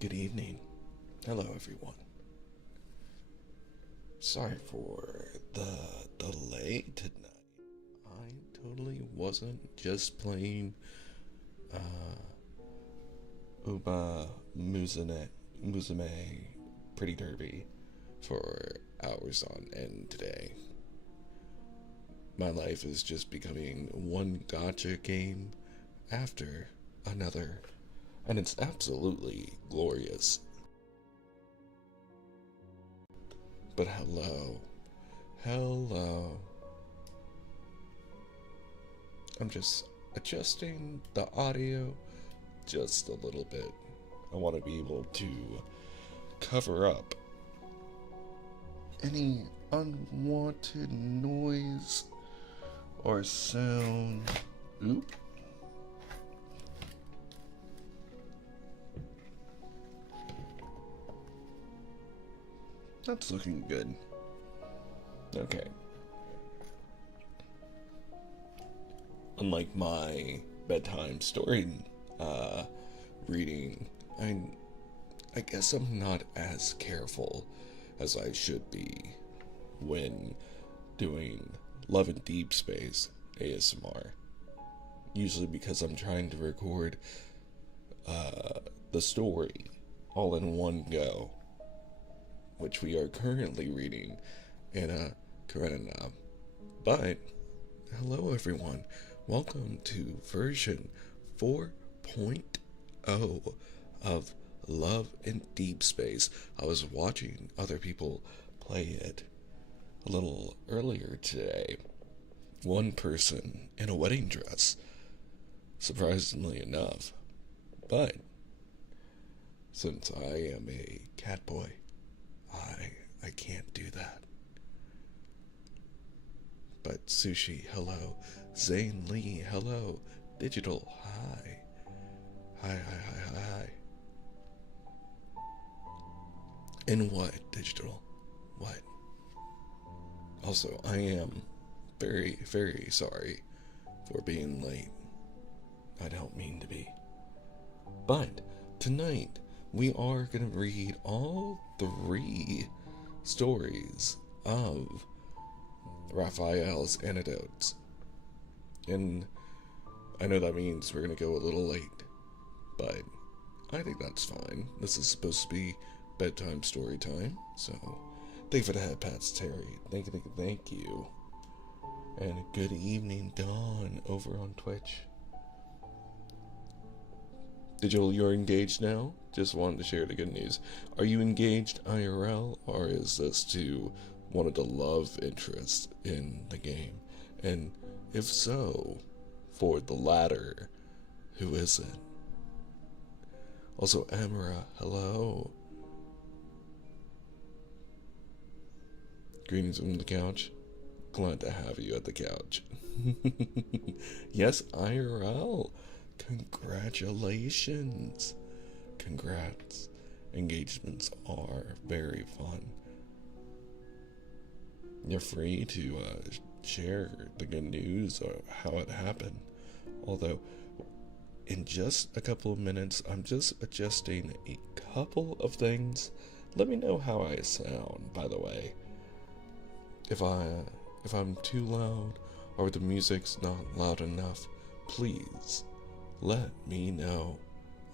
Good evening. Hello, everyone. Sorry for the delay tonight. I totally wasn't just playing Uba Musume Pretty Derby for hours on end today. My life is just becoming one gotcha game after another, and it's absolutely glorious. But hello. I'm just adjusting the audio just a little bit. I want to be able to cover up any unwanted noise or sound. Oop. That's looking good. Okay. Unlike my bedtime story reading, I guess I'm not as careful as I should be when doing Love in Deep Space ASMR. Usually because I'm trying to record the story all in one go, which we are currently reading in a Karenina. But, hello everyone. Welcome to version 4.0 of Love in Deep Space. I was watching other people play it a little earlier today. One person in a wedding dress, surprisingly enough. But, since I am a cat boy, I can't do that. But Sushi, hello. Zane Lee, hello. Digital, hi. Hi. And what, Digital? What? Also, I am very, very sorry for being late. I don't mean to be. But tonight, we are going to read all 3 stories of Rafayel's Anecdotes. And I know that means we're going to go a little late, but I think that's fine. This is supposed to be bedtime story time, so thank you for the head pats, Terry. Thank you. And good evening, Dawn, over on Twitch. Digital, you're engaged now? Just wanted to share the good news. Are you engaged IRL, or is this to one of the love interests in the game? And if so, for the latter, who is it? Also, Amara, hello. Greetings from the couch. Glad to have you at the couch. Yes, IRL. Congratulations. Congrats. Engagements are very fun. You're free to share the good news or how it happened. Although, in just a couple of minutes, I'm just adjusting a couple of things. Let me know how I sound, by the way. If I'm too loud or the music's not loud enough, please let me know.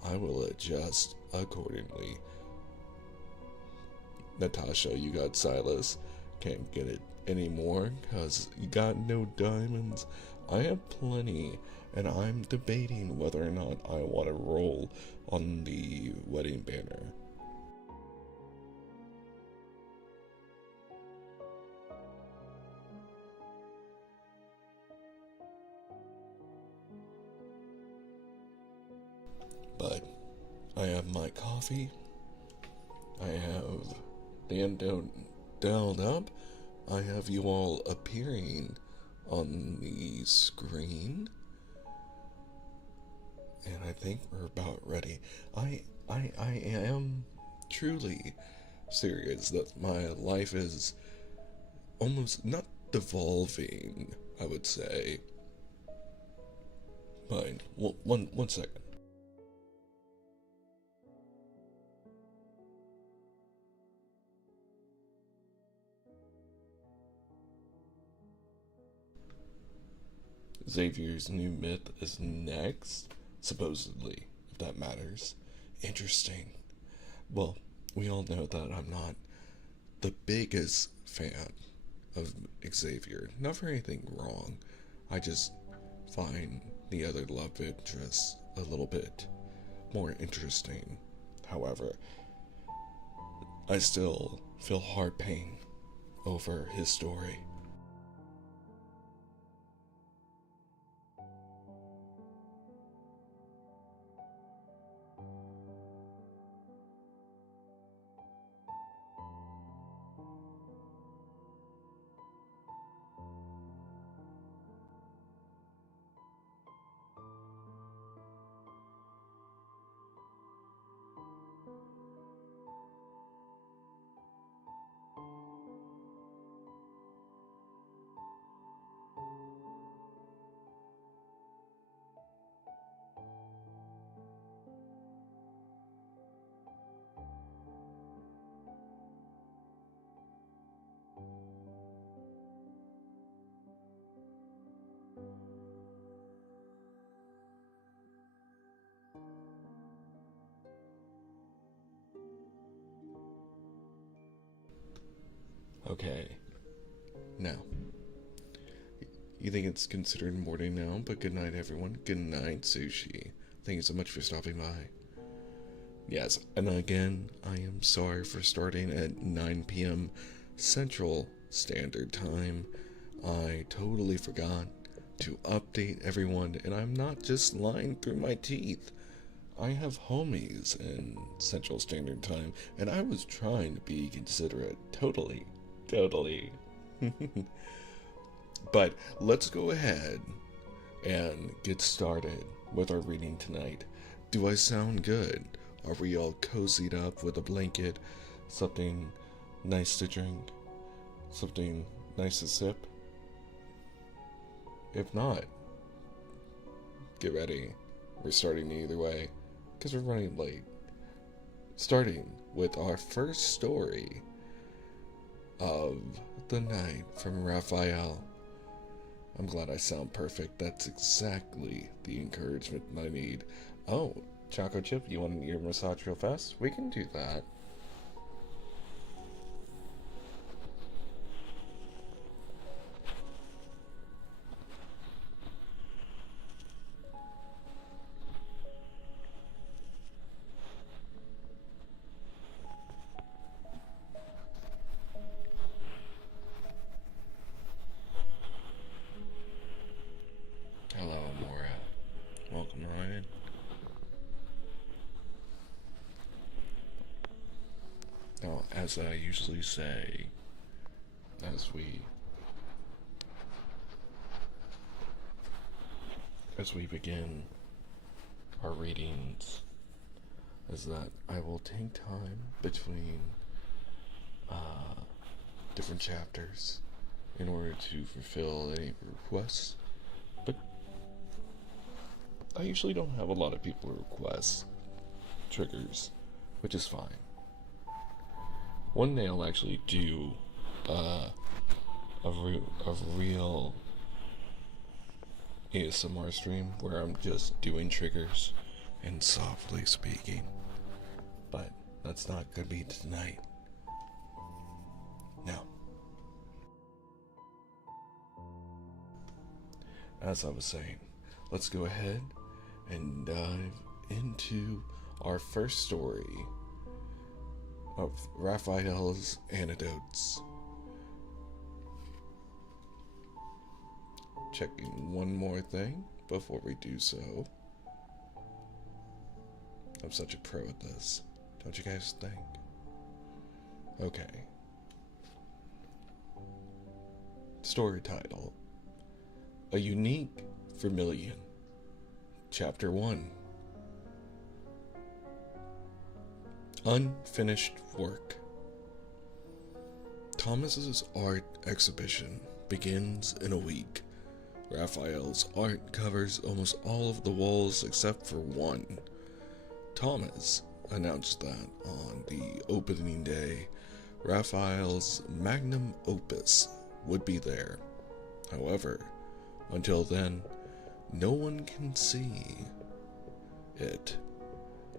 I will adjust accordingly. Natasha, you got Silas. Can't get it anymore because you got no diamonds. I have plenty, and I'm debating whether or not I want to roll on the wedding banner. But I have my coffee. I have the Anecdote dialed up. I have you all appearing on the screen. And I think we're about ready. I am truly serious that my life is almost not devolving, I would say. Fine. One second. Xavier's new myth is next, supposedly, if that matters. Interesting. Well, we all know that I'm not the biggest fan of Xavier. Not for anything wrong. I just find the other love interest a little bit more interesting. However, I still feel heart pain over his story. Okay, now, you think it's considered morning now, but good night, everyone. Good night, Sushi. Thank you so much for stopping by. Yes, and again, I am sorry for starting at 9 p.m. Central Standard Time. I totally forgot to update everyone, and I'm not just lying through my teeth. I have homies in Central Standard Time, and I was trying to be considerate. Totally. But let's go ahead and get started with our reading tonight. Do I sound good? Are we all cozied up with a blanket? Something nice to drink? Something nice to sip? If not, get ready. We're starting either way, because we're running late. Starting with our first story of the night from Rafayel. I'm glad I sound perfect. That's exactly the encouragement I need. Oh, Choco Chip, you want your massage real fast? We can do that. Hello, Mora. Welcome, Ryan. Now, as I usually say, as we begin our readings, is that I will take time between different chapters in order to fulfill any requests. But I usually don't have a lot of people request triggers, which is fine. One day I'll actually do a real ASMR stream where I'm just doing triggers and softly speaking. But that's not going to be tonight. Now, as I was saying, let's go ahead and dive into our first story of Rafayel's Anecdotes. Checking one more thing before we do so. I'm such a pro at this, don't you guys think? Okay. Story title: A Unique Vermilion. Chapter 1. Unfinished work. Thomas's art exhibition begins in a week. Raphael's art covers almost all of the walls except for one. Thomas announced that on the opening day, Raphael's magnum opus would be there. However, until then, No one can see it.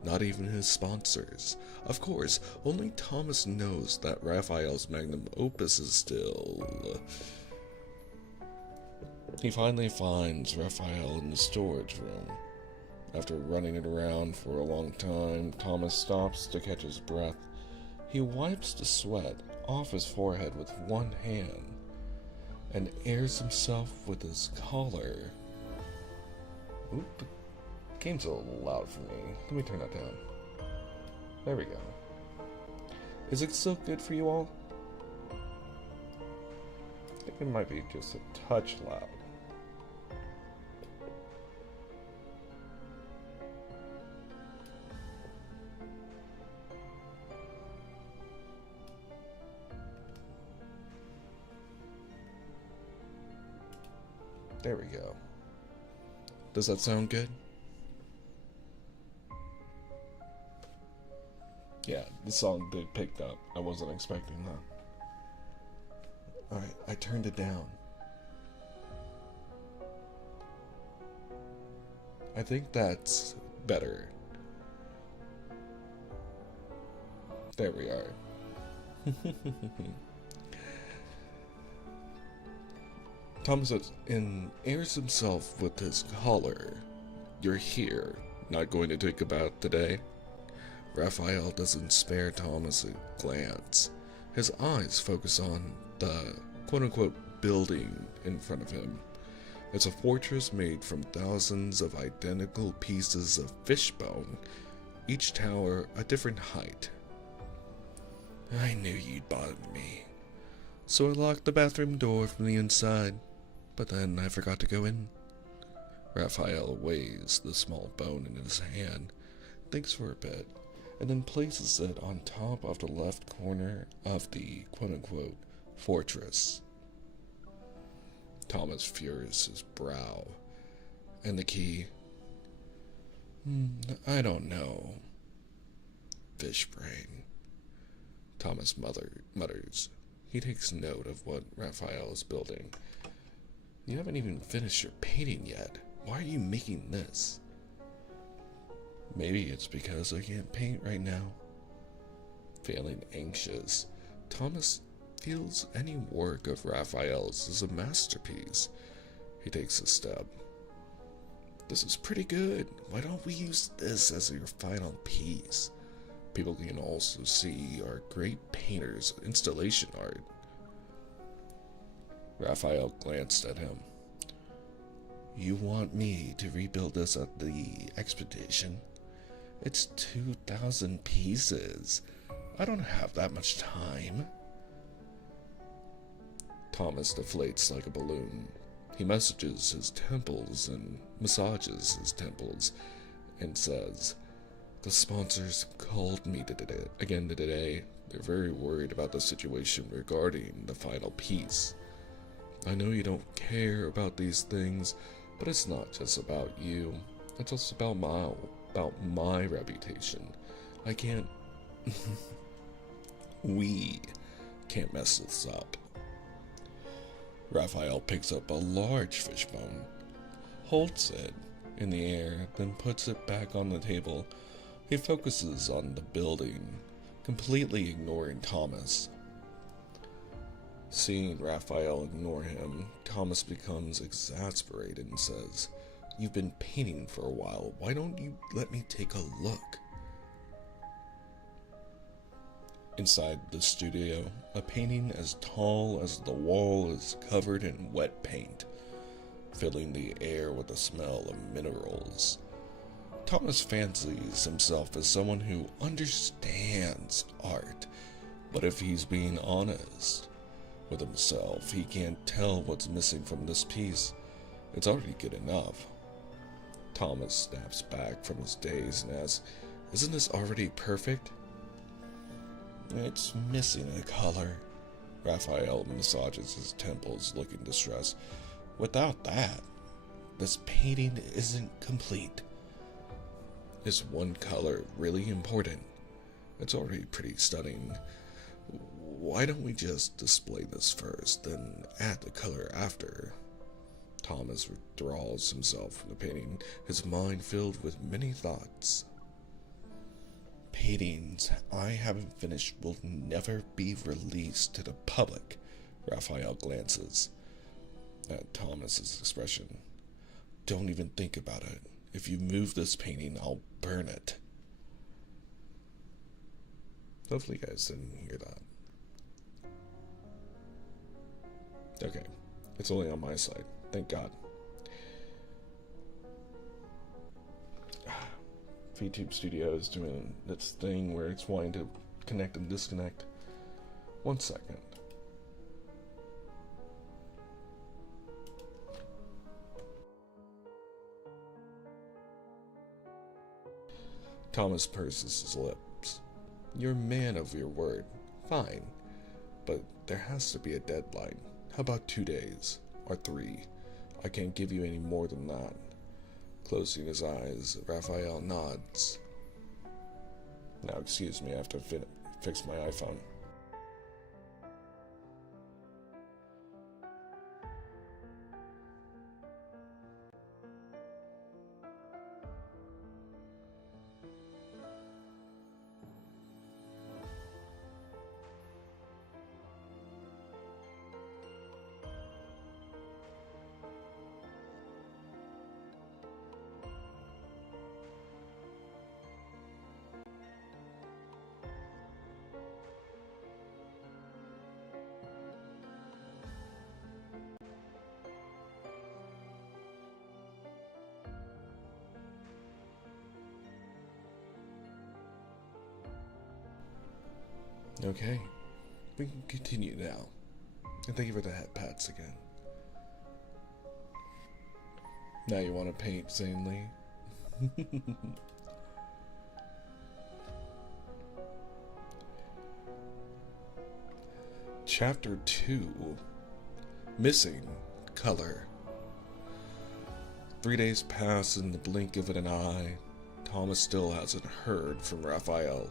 Not even his sponsors. Of course, only Thomas knows that Raphael's magnum opus is still... He finally finds Raphael in the storage room. After running it around for a long time, Thomas stops to catch his breath. He wipes the sweat off his forehead with one hand and airs himself with his collar. Oop, the game's a little loud for me. Let me turn that down. There we go. Is it still good for you all? I think it might be just a touch loud. There we go. Does that sound good? Yeah, the song did pick up. I wasn't expecting that. Alright, I turned it down. I think that's better. There we are. Thomas airs himself with his collar. You're here, not going to take a bath today? Raphael doesn't spare Thomas a glance. His eyes focus on the quote-unquote building in front of him. It's a fortress made from thousands of identical pieces of fishbone, each tower a different height. I knew you'd bother me, so I locked the bathroom door from the inside. But then I forgot to go in. Raphael weighs the small bone in his hand, thinks for a bit, and then places it on top of the left corner of the quote-unquote fortress. Thomas furrows his brow. And the key? I don't know. Fish brain. Thomas mutters. He takes note of what Raphael is building. You haven't even finished your painting yet. Why are you making this? Maybe it's because I can't paint right now. Feeling anxious, Thomas feels any work of Raphael's is a masterpiece. He takes a step. This is pretty good. Why don't we use this as your final piece? People can also see our great painter's installation art. Raphael glanced at him. You want me to rebuild this at the expedition? It's 2,000 pieces. I don't have that much time. Thomas deflates like a balloon. He massages his temples and says, the sponsors called me today. They're very worried about the situation regarding the final piece. I know you don't care about these things, but it's not just about you. It's also about my reputation. I can't... We can't mess this up. Raphael picks up a large fishbone, holds it in the air, then puts it back on the table. He focuses on the building, completely ignoring Thomas. Seeing Raphael ignore him, Thomas becomes exasperated and says, You've been painting for a while. Why don't you let me take a look? Inside the studio, a painting as tall as the wall is covered in wet paint, filling the air with the smell of minerals. Thomas fancies himself as someone who understands art, but if he's being honest with himself, he can't tell what's missing from this piece. It's already good enough. Thomas snaps back from his daze and asks, Isn't this already perfect? It's missing a color. Raphael massages his temples, looking distressed. Without that, this painting isn't complete. Is one color really important? It's already pretty stunning. Why don't we just display this first, then add the color after? Thomas withdraws himself from the painting, his mind filled with many thoughts. Paintings I haven't finished will never be released to the public. Raphael glances at Thomas's expression. Don't even think about it. If you move this painting, I'll burn it. Hopefully you guys didn't hear that. Okay, it's only on my side. Thank God. VTube Studio is doing its thing where it's wanting to connect and disconnect. 1 second. Thomas purses his lips. You're a man of your word. Fine. But there has to be a deadline. How about 2 days? Or 3? I can't give you any more than that. Closing his eyes, Raphael nods. Now excuse me, I have to fix my iPhone. Okay, we can continue now. And thank you for the hat pats again. Now you want to paint sanely? Chapter 2. Missing Color. 3 days pass in the blink of an eye. Thomas still hasn't heard from Raphael.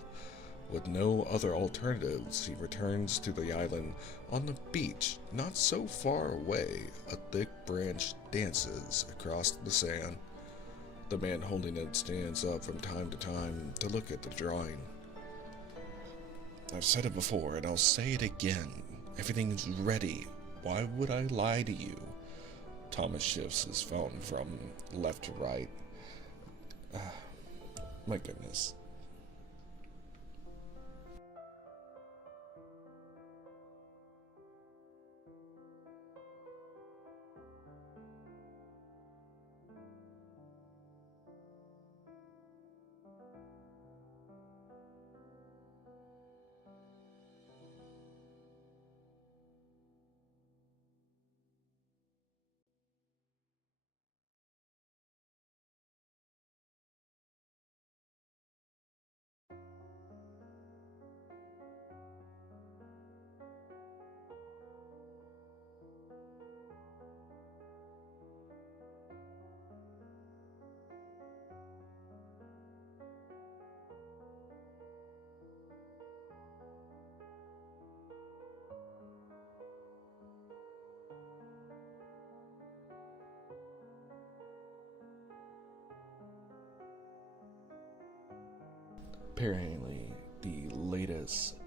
With no other alternatives, he returns to the island. On the beach, not so far away, a thick branch dances across the sand. The man holding it stands up from time to time to look at the drawing. I've said it before, and I'll say it again. Everything's ready. Why would I lie to you? Thomas shifts his phone from left to right. My goodness. Apparently, the latest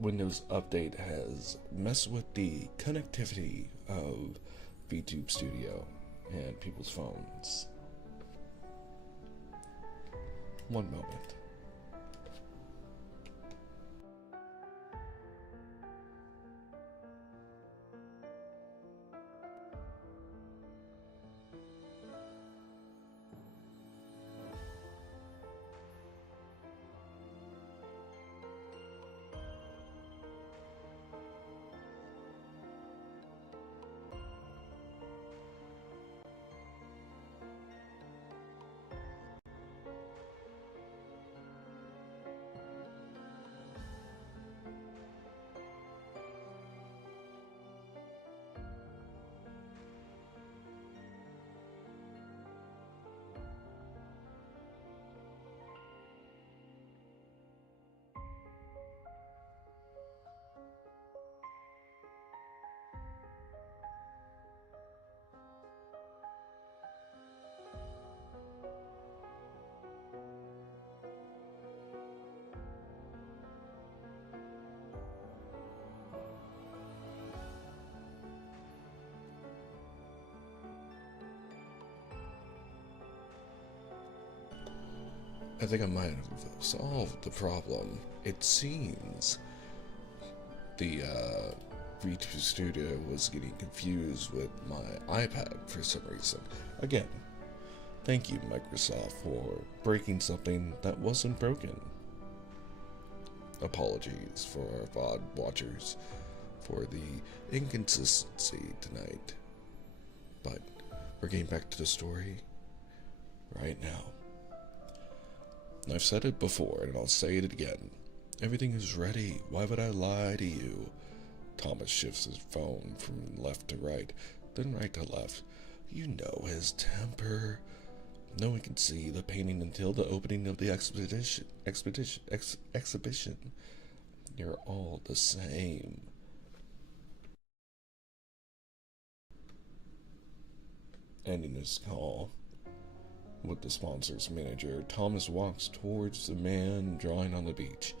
Windows update has messed with the connectivity of VTube Studio and people's phones. One moment. I think I might have solved the problem. It seems the V2 Studio was getting confused with my iPad for some reason. Again, thank you, Microsoft, for breaking something that wasn't broken. Apologies for our VOD watchers for the inconsistency tonight. But we're getting back to the story right now. I've said it before, and I'll say it again. Everything is ready. Why would I lie to you? Thomas shifts his phone from left to right, then right to left. You know his temper. No one can see the painting until the opening of the exhibition. You're all the same. Ending his call with the sponsor's manager, Thomas walks towards the man drawing on the beach.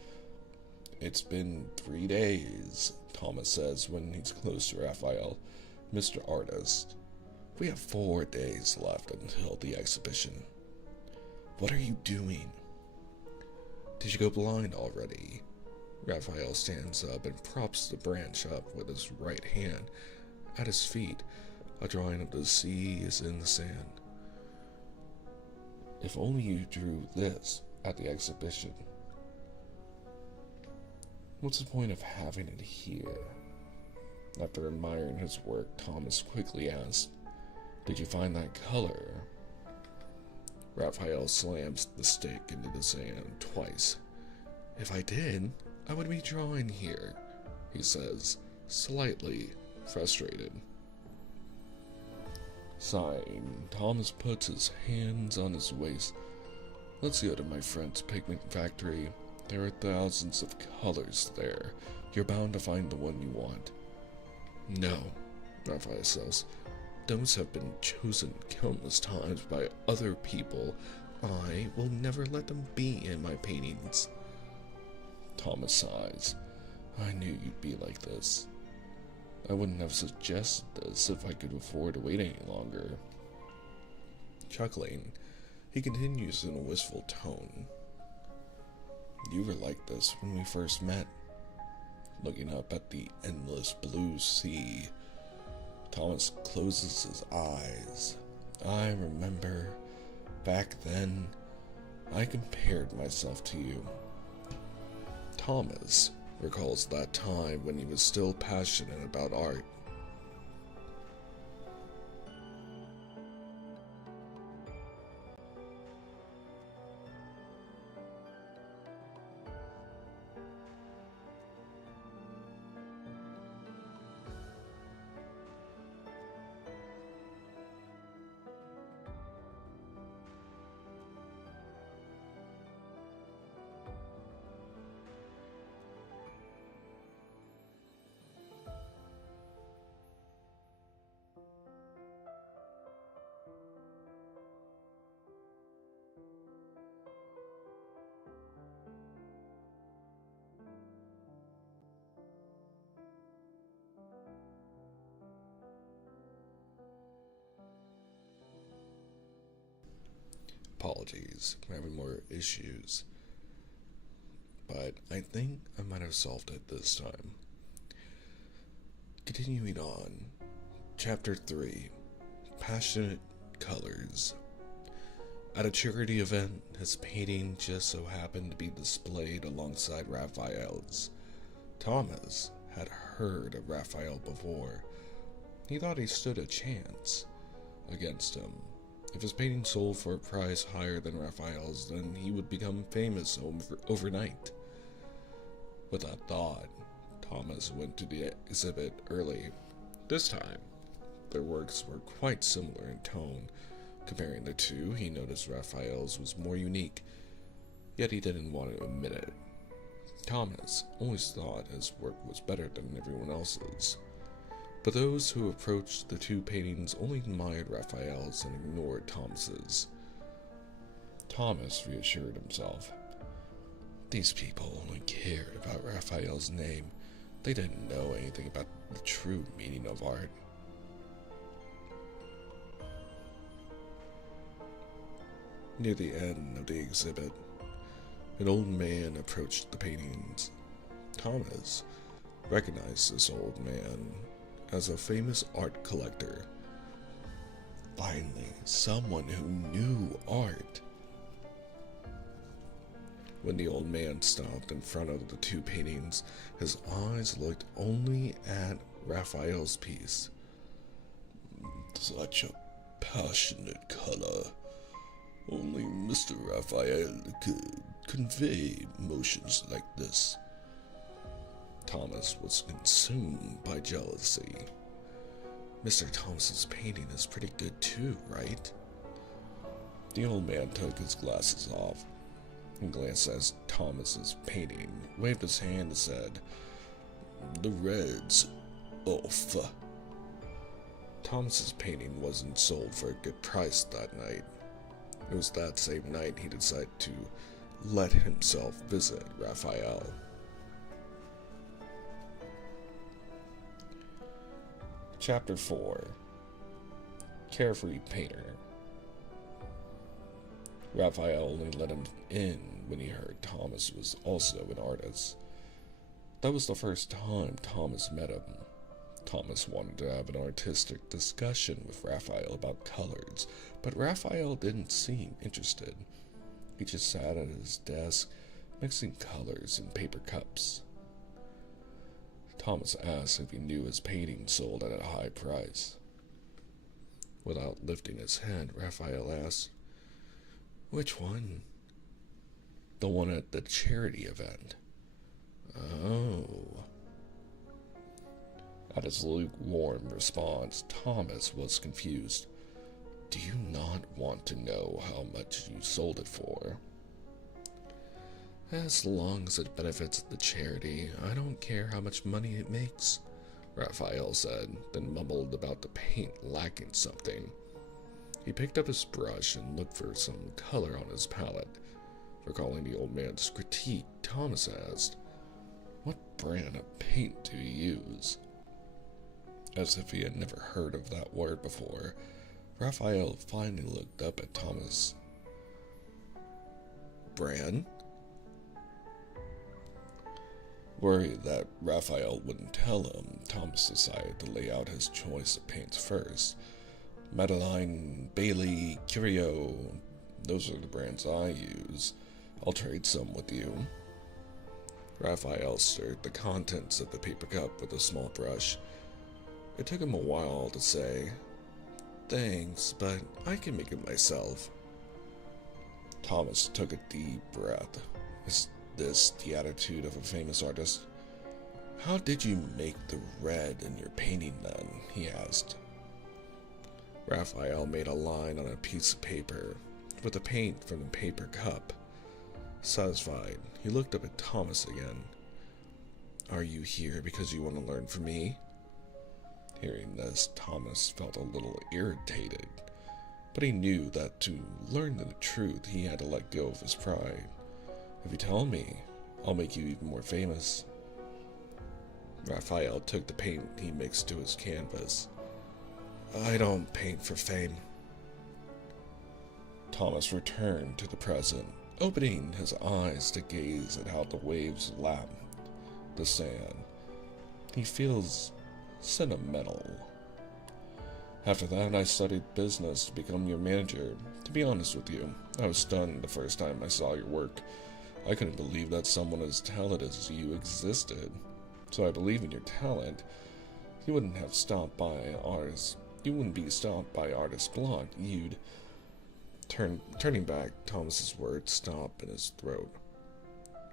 It's been 3 days, Thomas says when he's close to Raphael. Mr. Artist, we have 4 days left until the exhibition. What are you doing? Did you go blind already? Raphael stands up and props the branch up with his right hand. At his feet, a drawing of the sea is in the sand. If only you drew this at the exhibition. What's the point of having it here? After admiring his work, Thomas quickly asks, Did you find that color? Raphael slams the stick into the sand twice. If I did, I would be drawing here, he says, slightly frustrated. Sighing, Thomas puts his hands on his waist. Let's go to my friend's pigment factory. There are thousands of colors there. You're bound to find the one you want. No, Raphael says. Those have been chosen countless times by other people. I will never let them be in my paintings. Thomas sighs. I knew you'd be like this. I wouldn't have suggested this if I could afford to wait any longer. Chuckling, he continues in a wistful tone. You were like this when we first met. Looking up at the endless blue sea, Thomas closes his eyes. I remember, back then, I compared myself to you. Thomas recalls that time when he was still passionate about art. Apologies, I'm having more issues. But I think I might have solved it this time. Continuing on. Chapter 3. Passionate Colors. At a charity event, his painting just so happened to be displayed alongside Raphael's. Thomas had heard of Raphael before. He thought he stood a chance against him. If his painting sold for a price higher than Raphael's, then he would become famous overnight. With that thought, Thomas went to the exhibit early. This time, their works were quite similar in tone. Comparing the two, he noticed Raphael's was more unique, yet he didn't want to admit it. Thomas always thought his work was better than everyone else's. But those who approached the two paintings only admired Raphael's and ignored Thomas's. Thomas reassured himself. These people only cared about Raphael's name. They didn't know anything about the true meaning of art. Near the end of the exhibit, An old man approached the paintings. Thomas recognized this old man as a famous art collector. Finally, someone who knew art. When the old man stopped in front of the two paintings, his eyes looked only at Raphael's piece. Such a passionate color. Only Mr. Raphael could convey emotions like this. Thomas was consumed by jealousy. Mr. Thomas's painting is pretty good too, right? The old man took his glasses off and glanced at Thomas's painting, waved his hand and said, "The red's off." Thomas's painting wasn't sold for a good price that night. It was that same night he decided to let himself visit Raphael. Chapter 4. Carefree Painter. Raphael only let him in when he heard Thomas was also an artist. That was the first time Thomas met him. Thomas wanted to have an artistic discussion with Raphael about colors, but Raphael didn't seem interested. He just sat at his desk, mixing colors in paper cups. Thomas asked if he knew his painting sold at a high price. Without lifting his head, Raphael asked, "Which one?" "The one at the charity event." "Oh." At his lukewarm response, Thomas was confused. "Do you not want to know how much you sold it for?" "As long as it benefits the charity, I don't care how much money it makes," Raphael said, then mumbled about the paint lacking something. He picked up his brush and looked for some color on his palette. Recalling the old man's critique, Thomas asked, "What brand of paint do you use?" As if he had never heard of that word before, Raphael finally looked up at Thomas. "Brand?" Worried that Raphael wouldn't tell him, Thomas decided to lay out his choice of paints first. Madeline, Bailey, Curio, those are the brands I use. I'll trade some with you. Raphael stirred the contents of the paper cup with a small brush. It took him a while to say, "Thanks, but I can make it myself." Thomas took a deep breath. Is this the attitude of a famous artist? "How did you make the red in your painting then?" he asked. Raphael made a line on a piece of paper with the paint from the paper cup. Satisfied, he looked up at Thomas again. "Are you here because you want to learn from me?" Hearing this, Thomas felt a little irritated, but he knew that to learn the truth, he had to let go of his pride. "If you tell me, I'll make you even more famous." Raphael took the paint he mixed to his canvas. "I don't paint for fame." Thomas returned to the present, opening his eyes to gaze at how the waves lapped the sand. He feels sentimental. "After that, I studied business to become your manager. To be honest with you, I was stunned the first time I saw your work. I couldn't believe that someone as talented as you existed. So I believe in your talent. You wouldn't have stopped by artist. You wouldn't be stopped by artist block. You'd..." Turning back, Thomas's words stopped in his throat.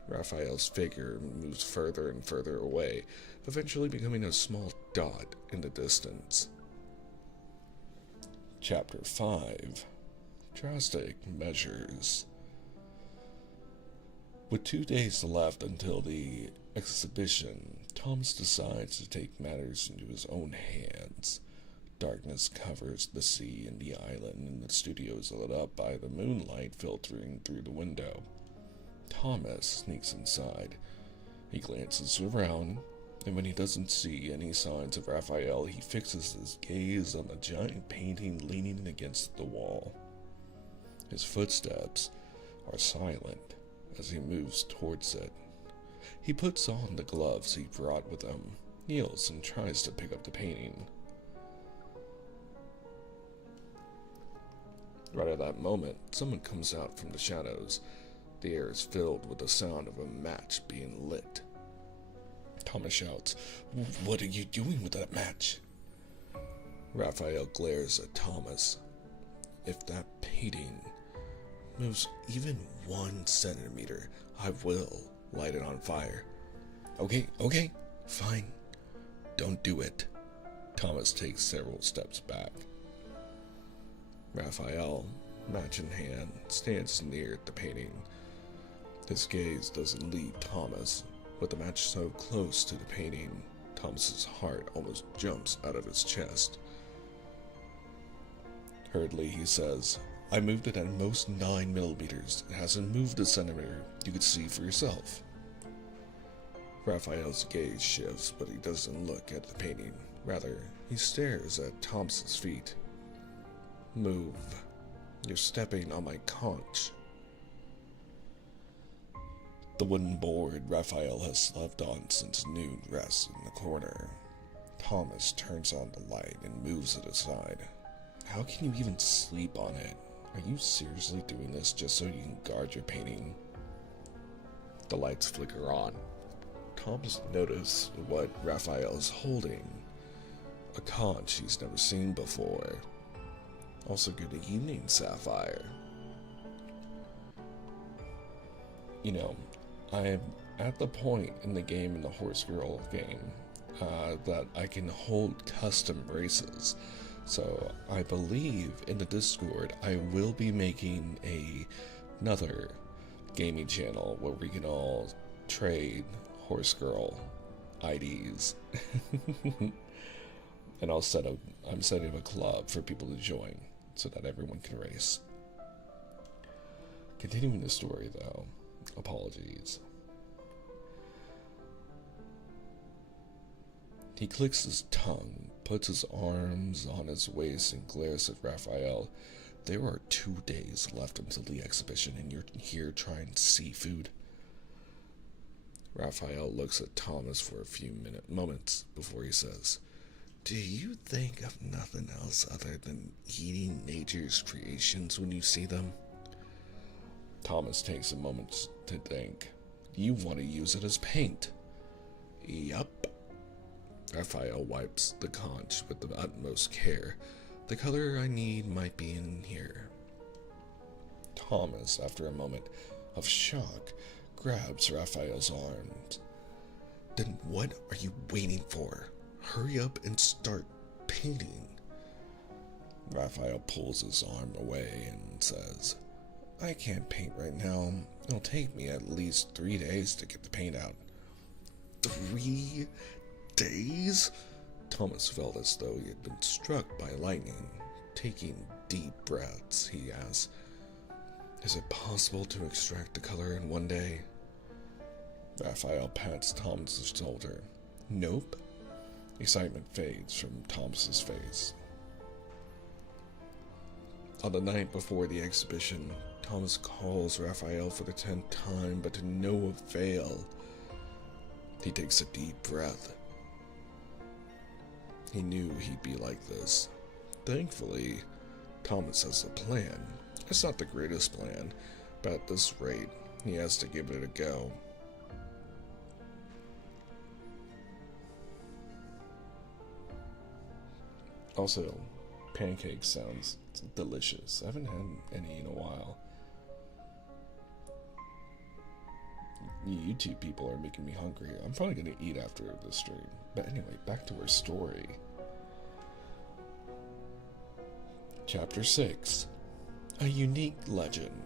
Raphael's figure moves further and further away, eventually becoming a small dot in the distance. Chapter 5. Drastic Measures. With 2 days left until the exhibition, Thomas decides to take matters into his own hands. Darkness covers the sea and the island, and the studio is lit up by the moonlight filtering through the window. Thomas sneaks inside. He glances around, and when he doesn't see any signs of Raphael, he fixes his gaze on the giant painting leaning against the wall. His footsteps are silent, as he moves towards it. He puts on the gloves he brought with him, kneels, and tries to pick up the painting. Right at that moment, someone comes out from the shadows. The air is filled with the sound of a match being lit. Thomas shouts, "What are you doing with that match?" Raphael glares at Thomas. "If that painting moves even 1 centimeter, I will light it on fire." Okay, fine. Don't do it." Thomas takes several steps back. Raphael, match in hand, stands near the painting. His gaze doesn't leave Thomas. With the match so close to the painting, Thomas's heart almost jumps out of his chest. Hurriedly, he says, "I moved it at most 9 millimeters. It hasn't moved a centimeter. You could see for yourself." Raphael's gaze shifts, but he doesn't look at the painting. Rather, he stares at Thomas's feet. "Move. You're stepping on my conch." The wooden board Raphael has slept on since noon rests in the corner. Thomas turns on the light and moves it aside. How can you even sleep on it? Are you seriously doing this just so you can guard your painting? The lights flicker on. Thomas notices what Raphael is holding. A conch he's never seen before. Also, good evening, Sapphire. You know, I'm at the point in the game, in the Horse Girl game, that I can hold custom races. So I believe in the Discord I will be making another gaming channel where we can all trade Horse Girl IDs. And I'm setting up a club for people to join so that everyone can race. Continuing the story though, apologies. He clicks his tongue, puts his arms on his waist, and glares at Raphael. "There are 2 days left until the exhibition, and you're here trying seafood." Raphael looks at Thomas for a few moments before he says, "Do you think of nothing else other than eating nature's creations when you see them?" Thomas takes a moment to think. "You want to use it as paint?" "Yup." Raphael wipes the conch with the utmost care. "The color I need might be in here." Thomas, after a moment of shock, grabs Raphael's arms. "Then what are you waiting for? Hurry up and start painting." Raphael pulls his arm away and says, "I can't paint right now. It'll take me at least 3 days to get the paint out." 3 days? Thomas felt as though he had been struck by lightning. Taking deep breaths, he asked, "Is it possible to extract the color in 1 day?" Raphael pats Thomas's shoulder. "Nope." Excitement fades from Thomas's face. On the night before the exhibition, Thomas calls Raphael for the 10th time, but to no avail. He takes a deep breath. He knew he'd be like this. Thankfully, Thomas has a plan. It's not the greatest plan, but at this rate, he has to give it a go. Also, pancake sounds delicious. I haven't had any in a while. You two people are making me hungry. I'm probably going to eat after this stream. But anyway, back to our story. Chapter 6. A unique legend.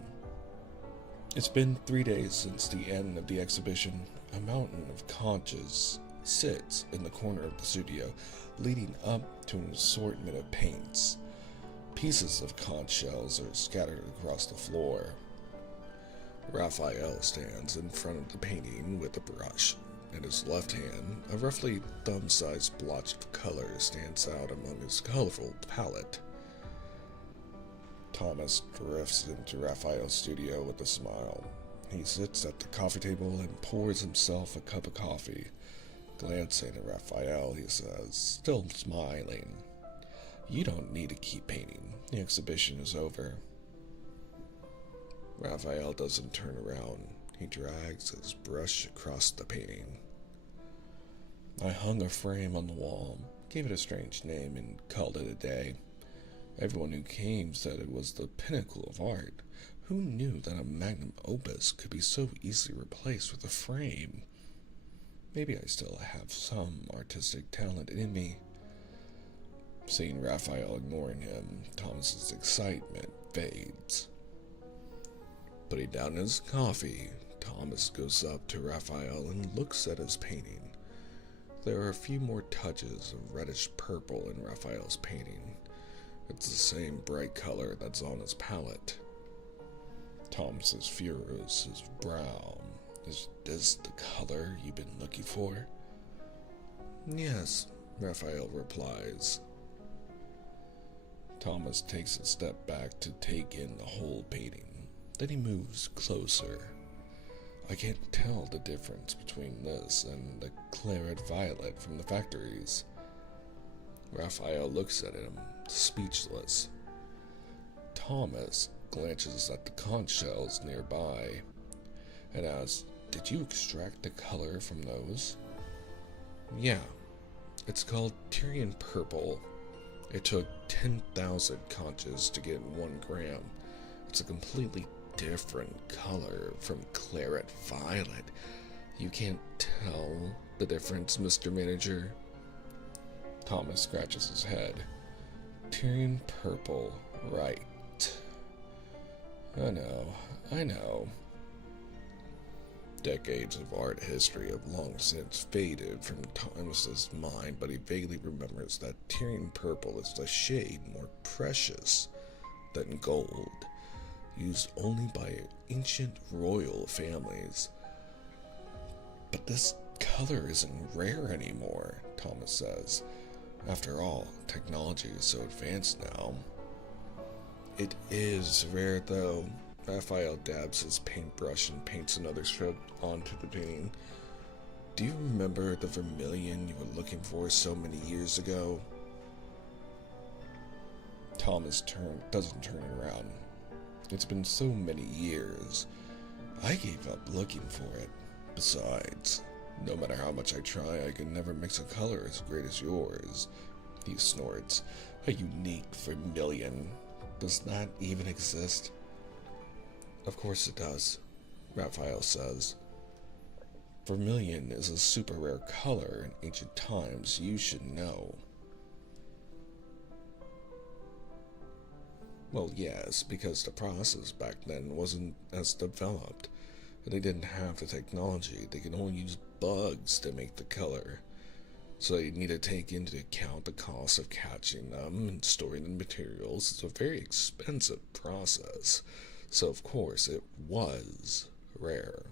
It's been 3 days since the end of the exhibition. A mountain of conches sits in the corner of the studio, leading up to an assortment of paints. Pieces of conch shells are scattered across the floor. Raphael stands in front of the painting with a brush. In his left hand, a roughly thumb-sized blotch of color stands out among his colorful palette. Thomas drifts into Raphael's studio with a smile. He sits at the coffee table and pours himself a cup of coffee. Glancing at Raphael, he says, still smiling, "You don't need to keep painting. The exhibition is over." Raphael doesn't turn around. He drags his brush across the painting. "I hung a frame on the wall, gave it a strange name, and called it a day. Everyone who came said it was the pinnacle of art. Who knew that a magnum opus could be so easily replaced with a frame? Maybe I still have some artistic talent in me." Seeing Raphael ignoring him, Thomas's excitement fades. Putting down his coffee, Thomas goes up to Raphael and looks at his painting. There are a few more touches of reddish purple in Raphael's painting. It's the same bright color that's on his palette. Thomas is furious, his brow. "Is this the color you've been looking for?" "Yes," Raphael replies. Thomas takes a step back to take in the whole painting. Then he moves closer. "I can't tell the difference between this and the claret violet from the factories." Raphael looks at him, speechless. Thomas glances at the conch shells nearby and asks, "Did you extract the color from those?" "Yeah. It's called Tyrian purple. It took 10,000 conches to get 1 gram. It's a completely different color from claret violet. You can't tell the difference, Mr. Manager?" Thomas scratches his head. "Tyrian purple, right. I know. Decades of art history have long since faded from Thomas's mind, but he vaguely remembers that Tyrian purple is a shade more precious than gold, used only by ancient royal families. But this color isn't rare anymore," Thomas says. "After all, technology is so advanced now." "It is rare, though." Raphael dabs his paintbrush and paints another stroke onto the painting. "Do you remember the vermilion you were looking for so many years ago?" Thomas doesn't turn around. "It's been so many years. I gave up looking for it. Besides, no matter how much I try, I can never mix a color as great as yours." He snorts. "A unique vermilion. Does that even exist?" "Of course it does," Raphael says. "Vermilion is a super rare color in ancient times. You should know." "Well, yes, because the process back then wasn't as developed. They didn't have the technology. They could only use bugs to make the color. So you need to take into account the cost of catching them and storing the materials. It's a very expensive process. So of course it was rare."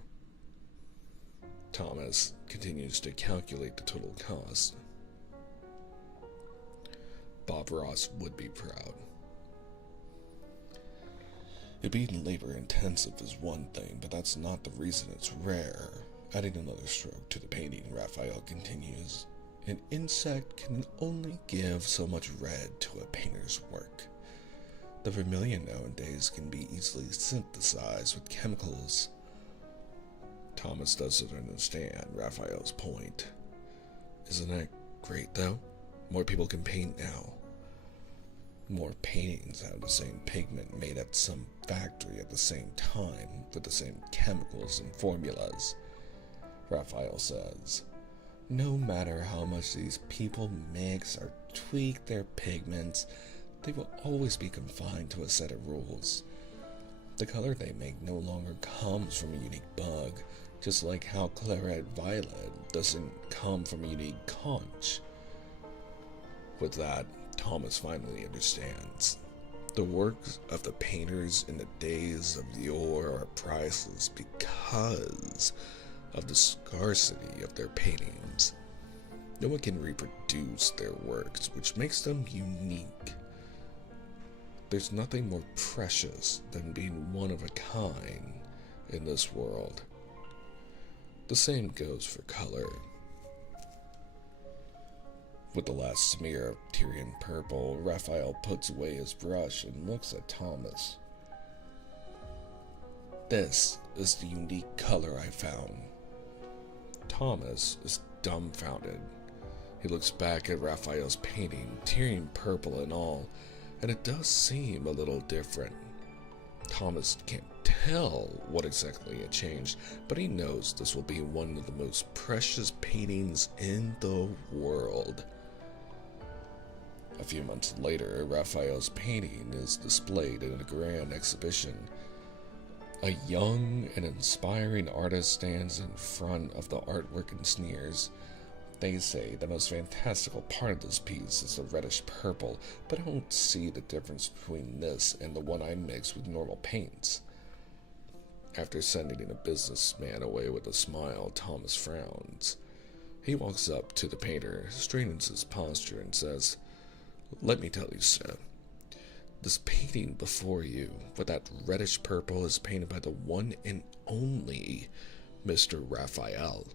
Thomas continues to calculate the total cost. Bob Ross would be proud. "It being labor intensive is one thing, but that's not the reason it's rare." Adding another stroke to the painting, Raphael continues, "An insect can only give so much red to a painter's work. The vermilion nowadays can be easily synthesized with chemicals." Thomas doesn't understand Raphael's point. "Isn't that great, though? More people can paint now. More paintings have the same pigment made at some factory at the same time with the same chemicals and formulas." Raphael says, "No matter how much these people mix or tweak their pigments, they will always be confined to a set of rules. The color they make no longer comes from a unique bug, just like how claret violet doesn't come from a unique conch." With that, Thomas finally understands. The works of the painters in the days of yore are priceless because of the scarcity of their paintings. No one can reproduce their works, which makes them unique. There's nothing more precious than being one of a kind, in this world. The same goes for color. With the last smear of Tyrian purple, Rafayel puts away his brush and looks at Thomas. This is the unique color I found. Thomas is dumbfounded. He looks back at Raphael's painting, Tyrian purple and all, and it does seem a little different. Thomas can't tell what exactly had changed, but he knows this will be one of the most precious paintings in the world. A few months later, Raphael's painting is displayed in a grand exhibition. A young and inspiring artist stands in front of the artwork and sneers. They say the most fantastical part of this piece is the reddish purple, but I don't see the difference between this and the one I mix with normal paints. After sending a businessman away with a smile, Thomas frowns. He walks up to the painter, straightens his posture, and says, "Let me tell you, sir, this painting before you, with that reddish purple, is painted by the one and only Mr. Rafayel.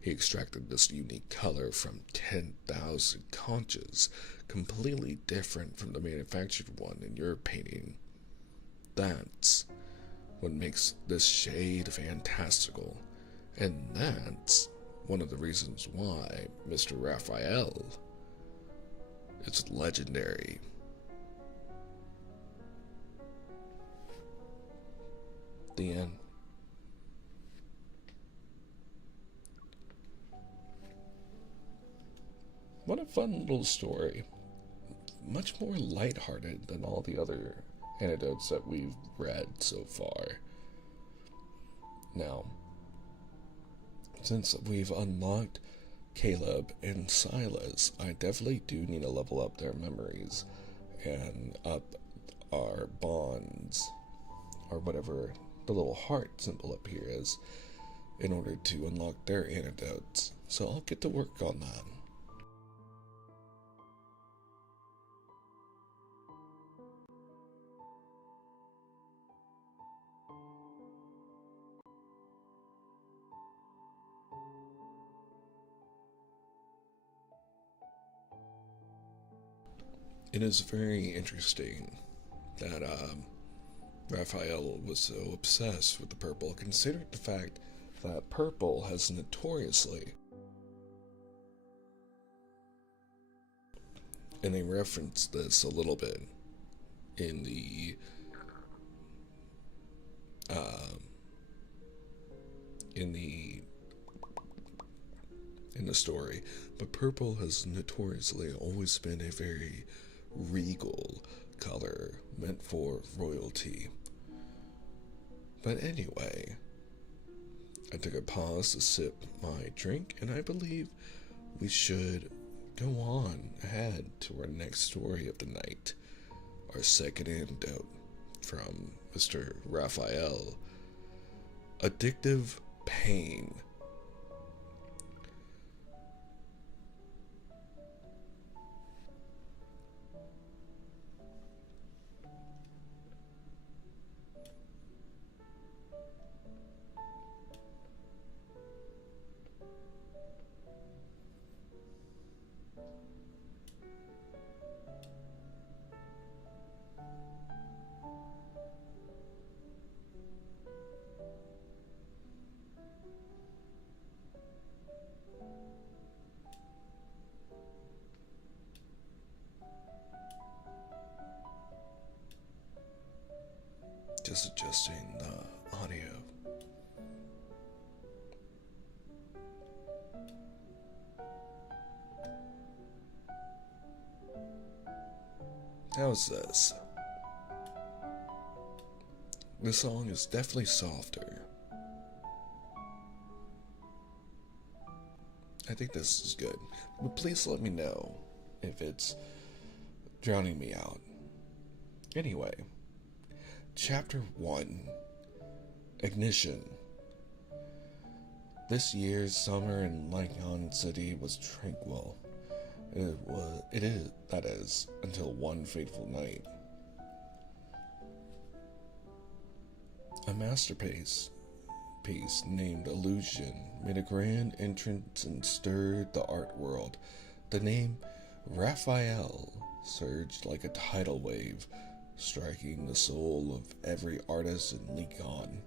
He extracted this unique color from 10,000 conches, completely different from the manufactured one in your painting. That's what makes this shade fantastical, and that's one of the reasons why Mr. Rafayel is legendary." The end. What a fun little story. Much more lighthearted than all the other anecdotes that we've read so far. Now, since we've unlocked Caleb and Silas, I definitely do need to level up their memories and up our bonds, or whatever the little heart symbol up here is, in order to unlock their anecdotes. So I'll get to work on that. It is very interesting that Raphael was so obsessed with the purple, considering the fact that purple has notoriously, and they reference this a little bit in the in the story, but purple has notoriously always been a very regal color meant for royalty. But anyway, I took a pause to sip my drink, and I believe we should go on ahead to our next story of the night, our second anecdote from Mr. Rafayel, Addictive Pain. Just adjusting the audio. How's this? The song is definitely softer. I think this is good, but please let me know if it's drowning me out. Anyway, Chapter 1, Ignition. This year's summer in Lycan City was tranquil. That is, until one fateful night. A masterpiece named Illusion made a grand entrance and stirred the art world. The name Raphael surged like a tidal wave, striking the soul of every artist in Lincoln.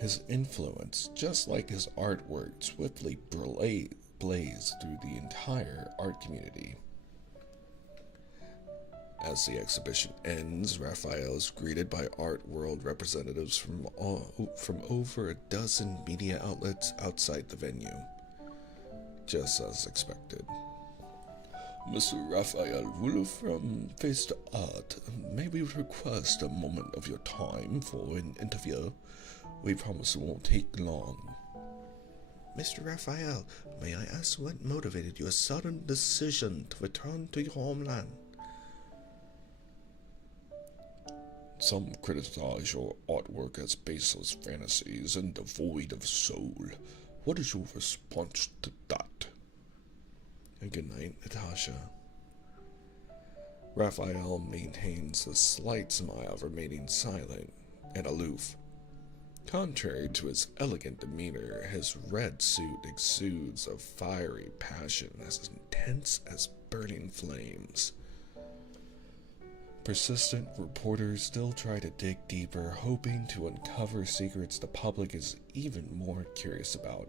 His influence, just like his artwork, swiftly blazed through the entire art community. As the exhibition ends, Raphael is greeted by art world representatives from over a dozen media outlets outside the venue, just as expected. Mr. Raphael Wulu from Face to Art, may we request a moment of your time for an interview? We promise it won't take long. Mr. Raphael, may I ask what motivated your sudden decision to return to your homeland? Some criticize your artwork as baseless fantasies and devoid of soul. What is your response to that? And good night, Natasha. Raphael maintains a slight smile, remaining silent and aloof. Contrary to his elegant demeanor, his red suit exudes a fiery passion as intense as burning flames. Persistent reporters still try to dig deeper, hoping to uncover secrets the public is even more curious about.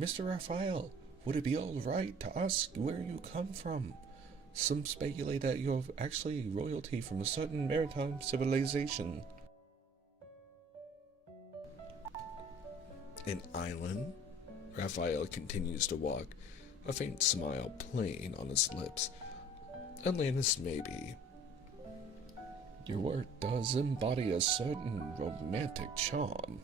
Mr. Raphael, would it be all right to ask where you come from? Some speculate that you're actually royalty from a certain maritime civilization. An island? Raphael continues to walk, a faint smile playing on his lips. Atlantis, maybe. Your work does embody a certain romantic charm.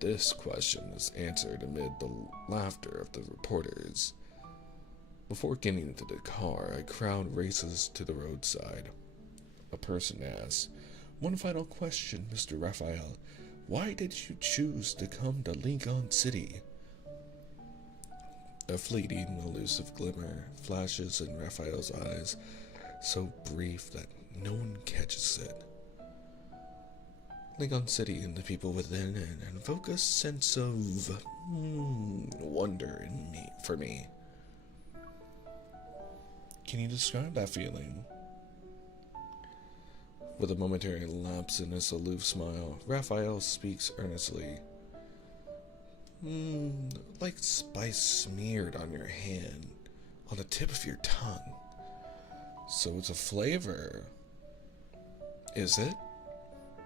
This question is answered amid the laughter of the reporters. Before getting into the car, a crowd races to the roadside. A person asks, "One final question, Mr. Raphael. Why did you choose to come to Lincoln City?" A fleeting, elusive glimmer flashes in Raphael's eyes, so brief that no one catches it. Lincoln City and the people within it invoke a sense of wonder for me. Can you describe that feeling? With a momentary lapse in his aloof smile, Raphael speaks earnestly. Like spice smeared on your hand, on the tip of your tongue. So it's a flavor. Is it?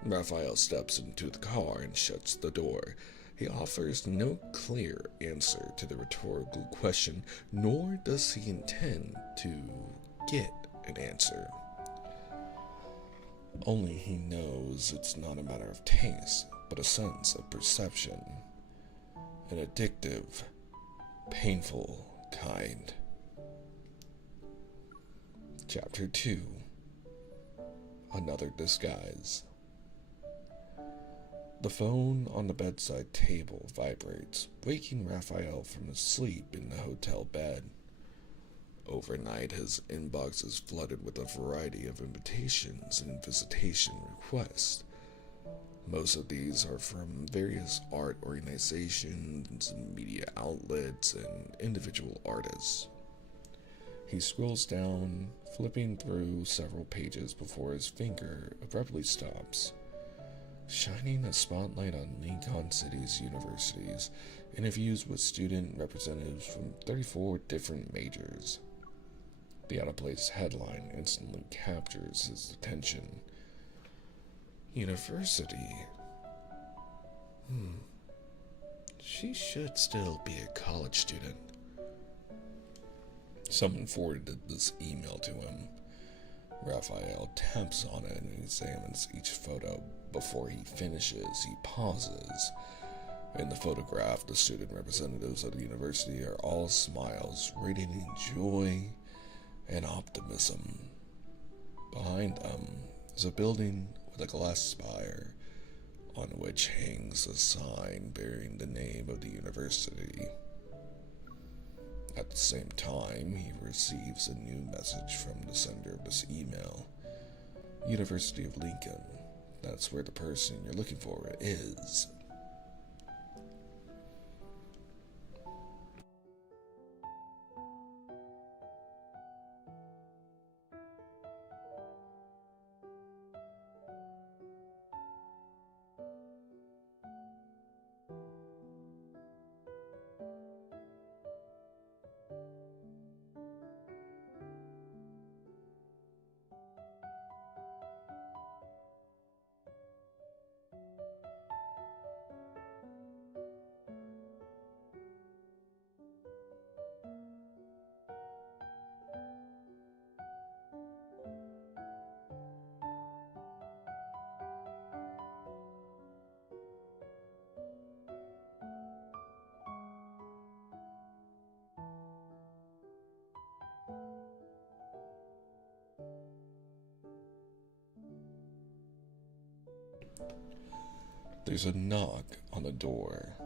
Raphael steps into the car and shuts the door. He offers no clear answer to the rhetorical question, nor does he intend to get an answer. Only he knows it's not a matter of taste, but a sense of perception. An addictive, painful kind. Chapter 2. Another disguise. The phone on the bedside table vibrates, waking Raphael from his sleep in the hotel bed. Overnight, his inbox is flooded with a variety of invitations and visitation requests. Most of these are from various art organizations, media outlets, and individual artists. He scrolls down, flipping through several pages before his finger abruptly stops. Shining a spotlight on Lincoln City's universities, interviews with student representatives from 34 different majors. The out-of-place headline instantly captures his attention. University? She should still be a college student. Someone forwarded this email to him. Raphael taps on it and examines each photo. Before he finishes, he pauses. In the photograph, the student representatives of the university are all smiles, radiating joy and optimism. Behind them is a building with a glass spire, on which hangs a sign bearing the name of the university. At the same time, he receives a new message from the sender of this email. University of Lincoln, that's where the person you're looking for is. There's a knock on the door.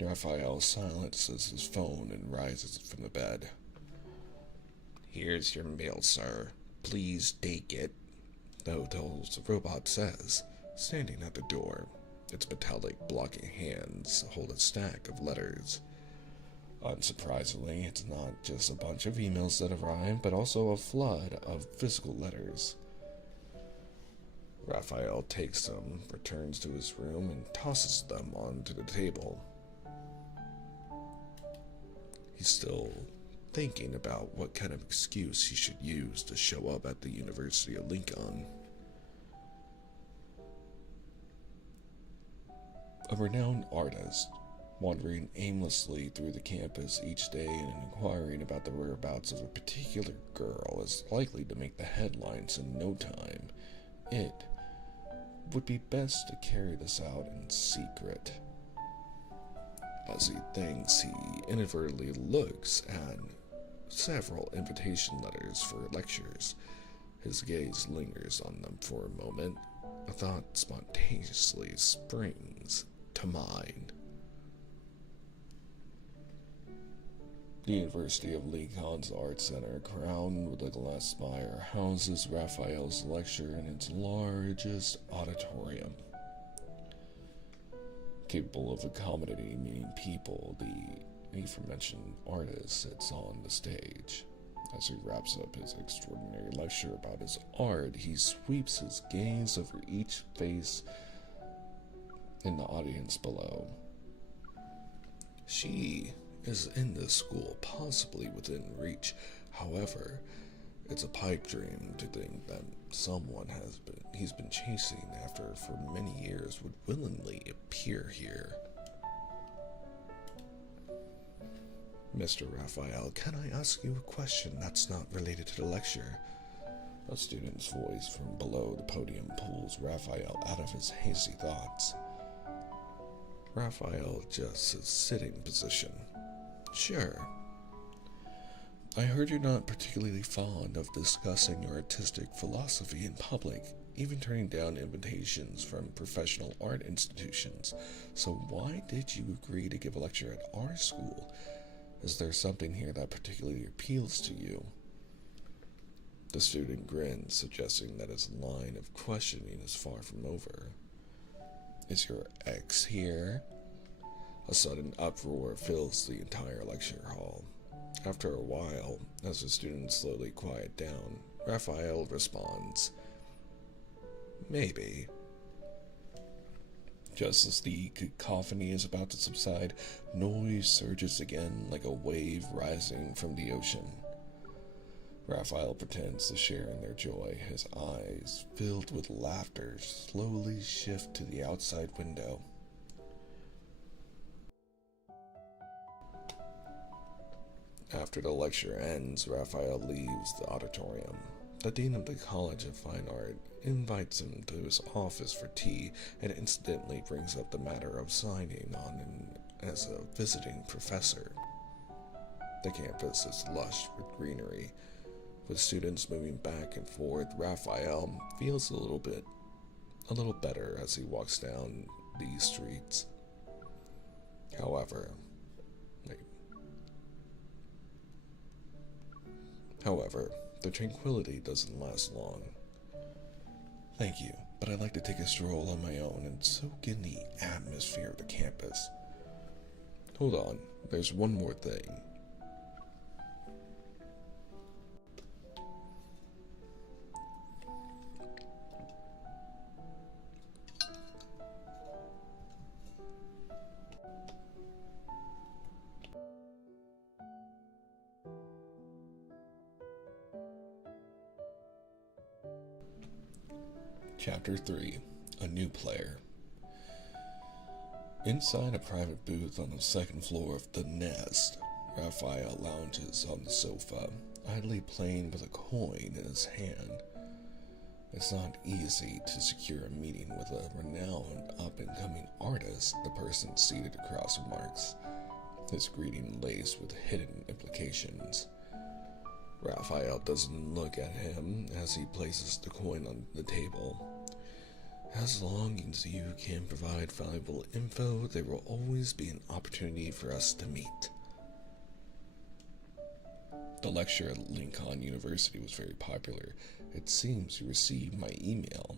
Raphael silences his phone and rises from the bed. "Here's your mail, sir. Please take it," the hotel's robot says, standing at the door. Its metallic, blocky hands hold a stack of letters. Unsurprisingly, it's not just a bunch of emails that arrive, but also a flood of physical letters. Raphael takes them, returns to his room, and tosses them onto the table. He's still thinking about what kind of excuse he should use to show up at the University of Lincoln. A renowned artist, wandering aimlessly through the campus each day and inquiring about the whereabouts of a particular girl, is likely to make the headlines in no time. It would be best to carry this out in secret. As he thinks, he inadvertently looks at several invitation letters for lectures. His gaze lingers on them for a moment. A thought spontaneously springs to mind. The University of Lincoln's Art Center, crowned with a glass spire, houses Raphael's lecture in its largest auditorium. Capable of accommodating many people, the aforementioned artist sits on the stage. As he wraps up his extraordinary lecture about his art, he sweeps his gaze over each face in the audience below. She is in this school, possibly within reach. However, it's a pipe dream to think that someone he's been chasing after for many years would willingly appear here. "Mr. Raphael, can I ask you a question that's not related to the lecture?" A student's voice from below the podium pulls Raphael out of his hazy thoughts. Raphael adjusts his sitting position. "Sure. I heard you're not particularly fond of discussing your artistic philosophy in public, even turning down invitations from professional art institutions. So why did you agree to give a lecture at our school? Is there something here that particularly appeals to you?" The student grins, suggesting that his line of questioning is far from over. "Is your ex here?" A sudden uproar fills the entire lecture hall. After a while, as the students slowly quiet down, Raphael responds, "Maybe." Just as the cacophony is about to subside, noise surges again like a wave rising from the ocean. Raphael pretends to share in their joy. His eyes, filled with laughter, slowly shift to the outside window. After the lecture ends, Raphael leaves the auditorium. The dean of the College of Fine Art invites him to his office for tea and incidentally brings up the matter of signing on as a visiting professor. The campus is lush with greenery. With students moving back and forth, Raphael feels a little better as he walks down these streets. However, the tranquility doesn't last long. Thank you, but I'd like to take a stroll on my own and soak in the atmosphere of the campus. Hold on, there's one more thing. Chapter 3, A New Player. Inside a private booth on the second floor of The Nest, Rafayel lounges on the sofa, idly playing with a coin in his hand. It's not easy to secure a meeting with a renowned up-and-coming artist, the person seated across remarks, his greeting laced with hidden implications. Rafayel doesn't look at him as he places the coin on the table. As long as you can provide valuable info, there will always be an opportunity for us to meet. The lecture at Lincoln University was very popular. It seems you received my email.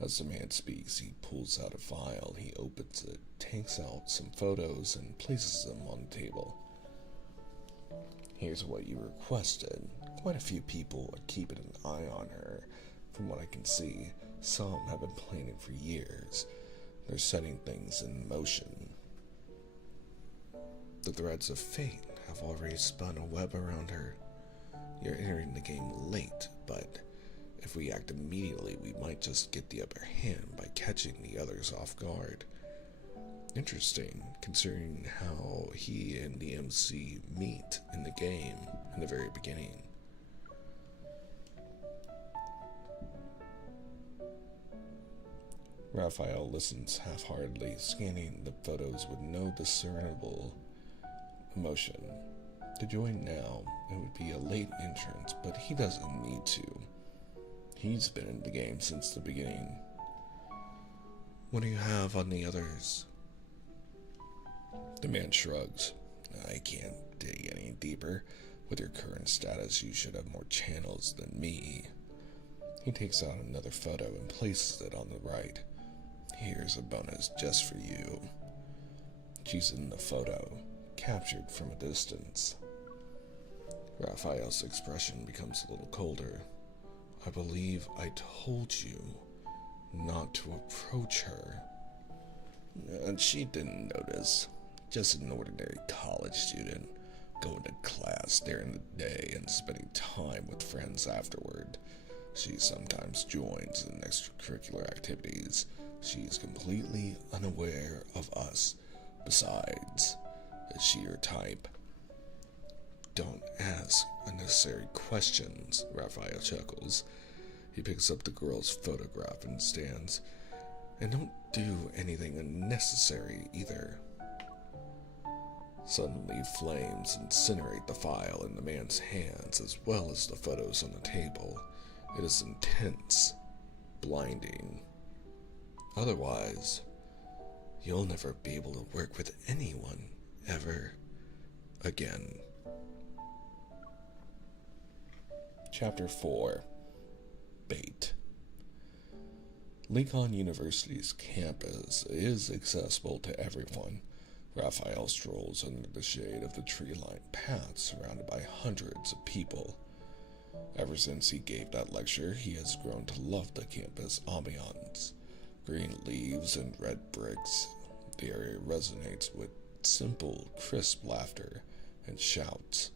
As the man speaks, he pulls out a file. He opens it, takes out some photos, and places them on the table. Here's what you requested. Quite a few people are keeping an eye on her. From what I can see, some have been planning for years. They're setting things in motion. The threads of fate have already spun a web around her. You're entering the game late, but if we act immediately, we might just get the upper hand by catching the others off guard. Interesting, considering how he and the MC meet in the game in the very beginning. Rafayel listens half-heartedly, scanning the photos with no discernible emotion. To join now, it would be a late entrance, but he doesn't need to. He's been in the game since the beginning. What do you have on the others? The man shrugs. I can't dig any deeper. With your current status, you should have more channels than me. He takes out another photo and places it on the right. Here's a bonus just for you. She's in the photo, captured from a distance. Rafayel's expression becomes a little colder. I believe I told you not to approach her. And she didn't notice. Just an ordinary college student, going to class during the day and spending time with friends afterward. She sometimes joins in extracurricular activities. She's completely unaware of us. Besides, is she your type? Don't ask unnecessary questions, Rafayel chuckles. He picks up the girl's photograph and stands. And don't do anything unnecessary either. Suddenly, flames incinerate the file in the man's hands as well as the photos on the table. It is intense, blinding. Otherwise, you'll never be able to work with anyone ever again. Chapter 4, Bait. Lincoln University's campus is accessible to everyone. Rafayel strolls under the shade of the tree-lined path surrounded by hundreds of people. Ever since he gave that lecture, he has grown to love the campus ambiance. Green leaves and red bricks. The area resonates with simple, crisp laughter and shouts.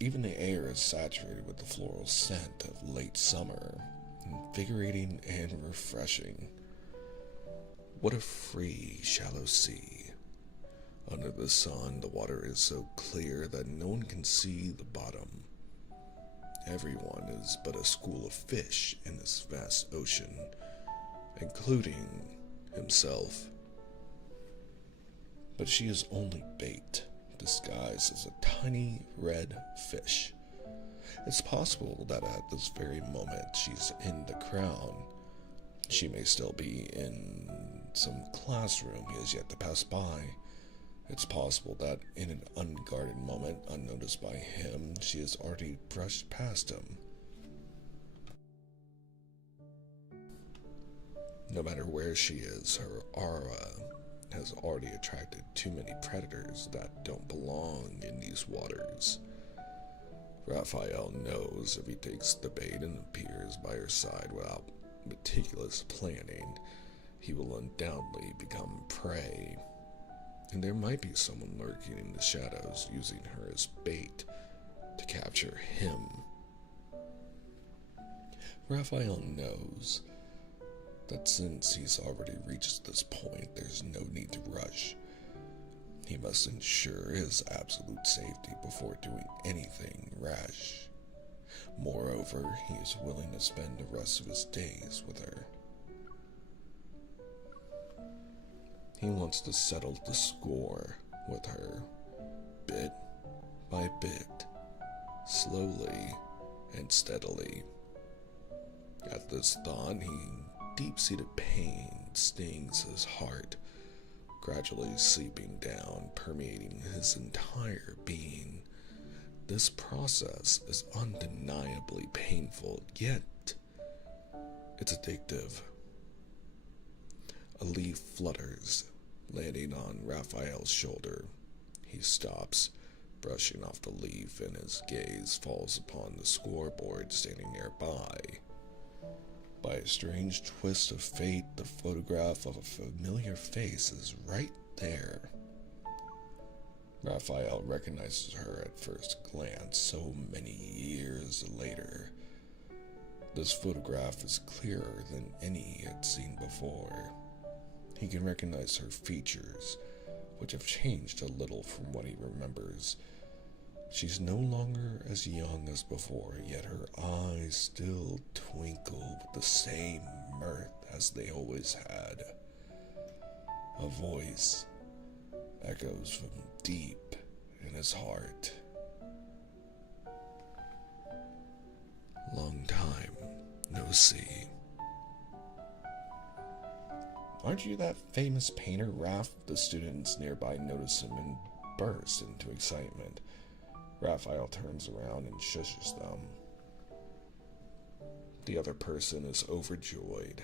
Even the air is saturated with the floral scent of late summer, invigorating and refreshing. What a free, shallow sea. Under the sun, the water is so clear that no one can see the bottom. Everyone is but a school of fish in this vast ocean, including himself. But she is only bait, disguised as a tiny red fish. It's possible that at this very moment she's in the crown. She may still be in some classroom he has yet to pass by. It's possible that in an unguarded moment, unnoticed by him, she has already brushed past him. No matter where she is, her aura has already attracted too many predators that don't belong in these waters. Raphael knows if he takes the bait and appears by her side without meticulous planning, he will undoubtedly become prey. And there might be someone lurking in the shadows using her as bait to capture him. Raphael knows that since he's already reached this point, there's no need to rush. He must ensure his absolute safety before doing anything rash. Moreover, he is willing to spend the rest of his days with her. He wants to settle the score with her, bit by bit, slowly and steadily. At this thought, deep-seated pain stings his heart, gradually seeping down, permeating his entire being. This process is undeniably painful, yet it's addictive. A leaf flutters, landing on Raphael's shoulder. He stops, brushing off the leaf, and his gaze falls upon the scoreboard standing nearby. By a strange twist of fate, the photograph of a familiar face is right there. Raphael recognizes her at first glance so many years later. This photograph is clearer than any he had seen before. He can recognize her features, which have changed a little from what he remembers. She's no longer as young as before, yet her eyes still twinkle with the same mirth as they always had. A voice echoes from deep in his heart. Long time no see. Aren't you that famous painter, Raph? The students nearby notice him and burst into excitement. Raphael turns around and shushes them. The other person is overjoyed.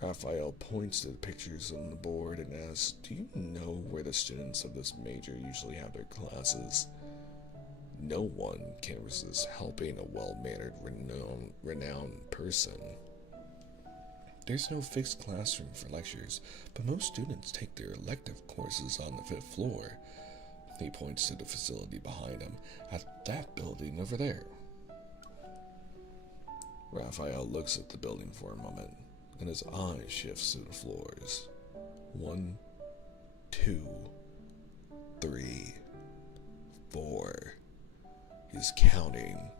Raphael points to the pictures on the board and asks, "Do you know where the students of this major usually have their classes?" No one can resist helping a well-mannered, renowned person. There's no fixed classroom for lectures, but most students take their elective courses on the 5th floor. He points to the facility behind him, at that building over there. Raphael looks at the building for a moment, and his eye shifts to the floors. 1, 2, 3, 4. He's counting.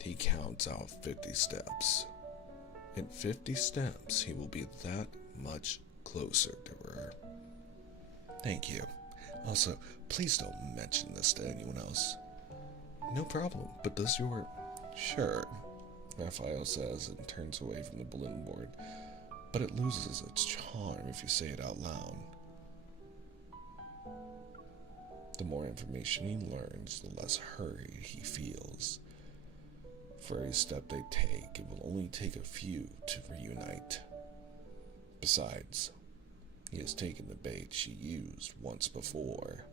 He counts out 50 steps. In 50 steps, he will be that much closer to her. Thank you. Also, please don't mention this to anyone else. No problem, but does your... Sure, Raphael says and turns away from the balloon board, but it loses its charm if you say it out loud. The more information he learns, the less hurried he feels. For every step they take, it will only take a few to reunite. Besides, he has taken the bait she used once before.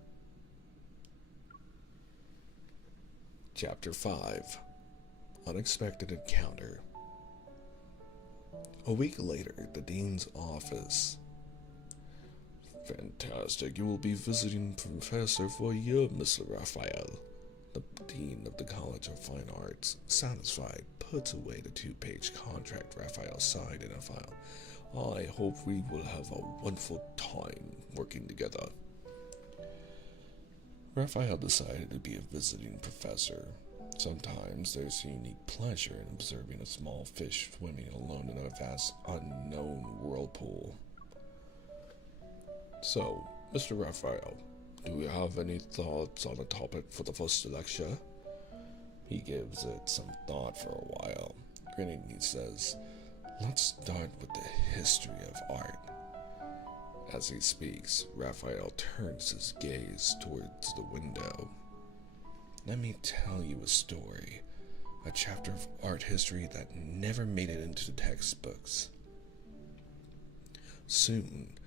Chapter 5. Unexpected Encounter. A week later, the dean's office. Fantastic. You will be visiting Professor for a year, Mr. Raphael. The dean of the College of Fine Arts, satisfied, puts away the 2-page contract Raphael signed in a file. I hope we will have a wonderful time working together. Raphael decided to be a visiting professor. Sometimes there's a unique pleasure in observing a small fish swimming alone in a vast unknown whirlpool. So, Mr. Raphael, do you have any thoughts on a topic for the first lecture? He gives it some thought for a while. Grinning, he says, "Let's start with the history of art." As he speaks, Raphael turns his gaze towards the window. "Let me tell you a story a chapter of art history that never made it into the textbooks. Soon,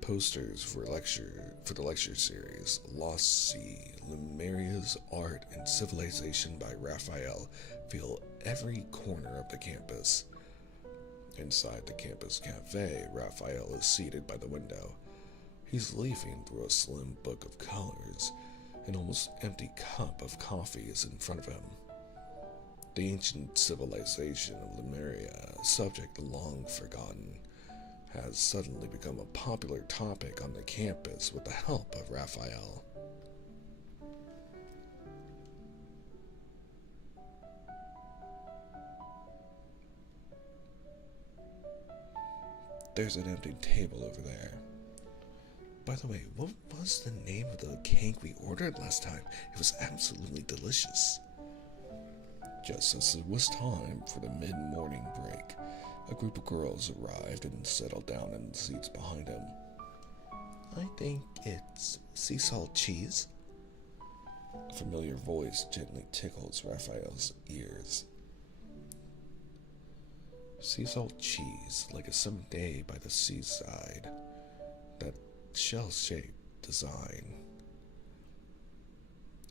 posters for the lecture series Lost Sea, Lemuria's Art and Civilization by Rafayel fill every corner of the campus. Inside the campus cafe, Raphael is seated by the window. He's leafing through a slim book of colors. An almost empty cup of coffee is in front of him. The ancient civilization of Lemuria, a subject long forgotten, has suddenly become a popular topic on the campus with the help of Raphael. There's an empty table over there. By the way, what was the name of the cake we ordered last time? It was absolutely delicious. Just as it was time for the mid-morning break, a group of girls arrived and settled down in the seats behind him. I think it's sea salt cheese. A familiar voice gently tickles Raphael's ears. Sea salt cheese, like a summer day by the seaside. That shell-shaped design.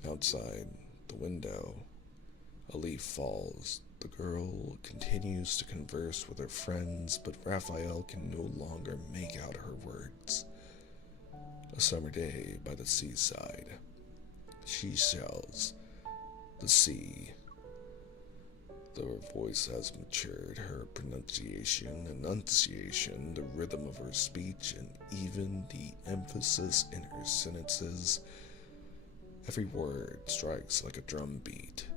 Outside the window, a leaf falls. The girl continues to converse with her friends, but Raphael can no longer make out her words. A summer day by the seaside. Seashells. The sea. Though her voice has matured, her pronunciation, enunciation, the rhythm of her speech, and even the emphasis in her sentences, every word strikes like a drum beat,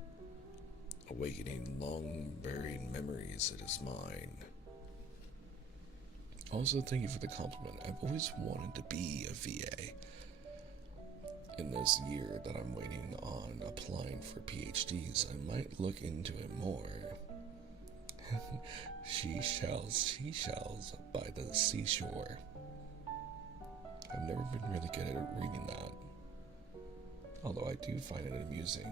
awakening long-buried memories in his mind. Also, thank you for the compliment. I've always wanted to be a VA. In this year that I'm waiting on applying for PhDs, I might look into it more. Seashells by the seashore. I've never been really good at reading that, although I do find it amusing.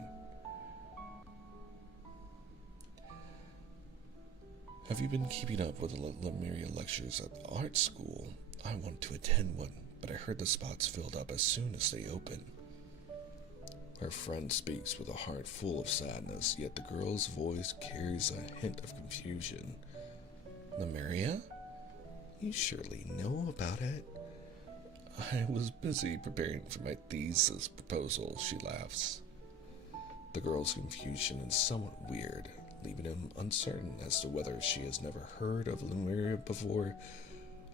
Have you been keeping up with the Lemuria lectures at the art school? I want to attend one, but I heard the spots filled up as soon as they open. Her friend speaks with a heart full of sadness, yet the girl's voice carries a hint of confusion. Lemuria? You surely know about it. I was busy preparing for my thesis proposal, she laughs. The girl's confusion is somewhat weird, leaving him uncertain as to whether she has never heard of Lemuria before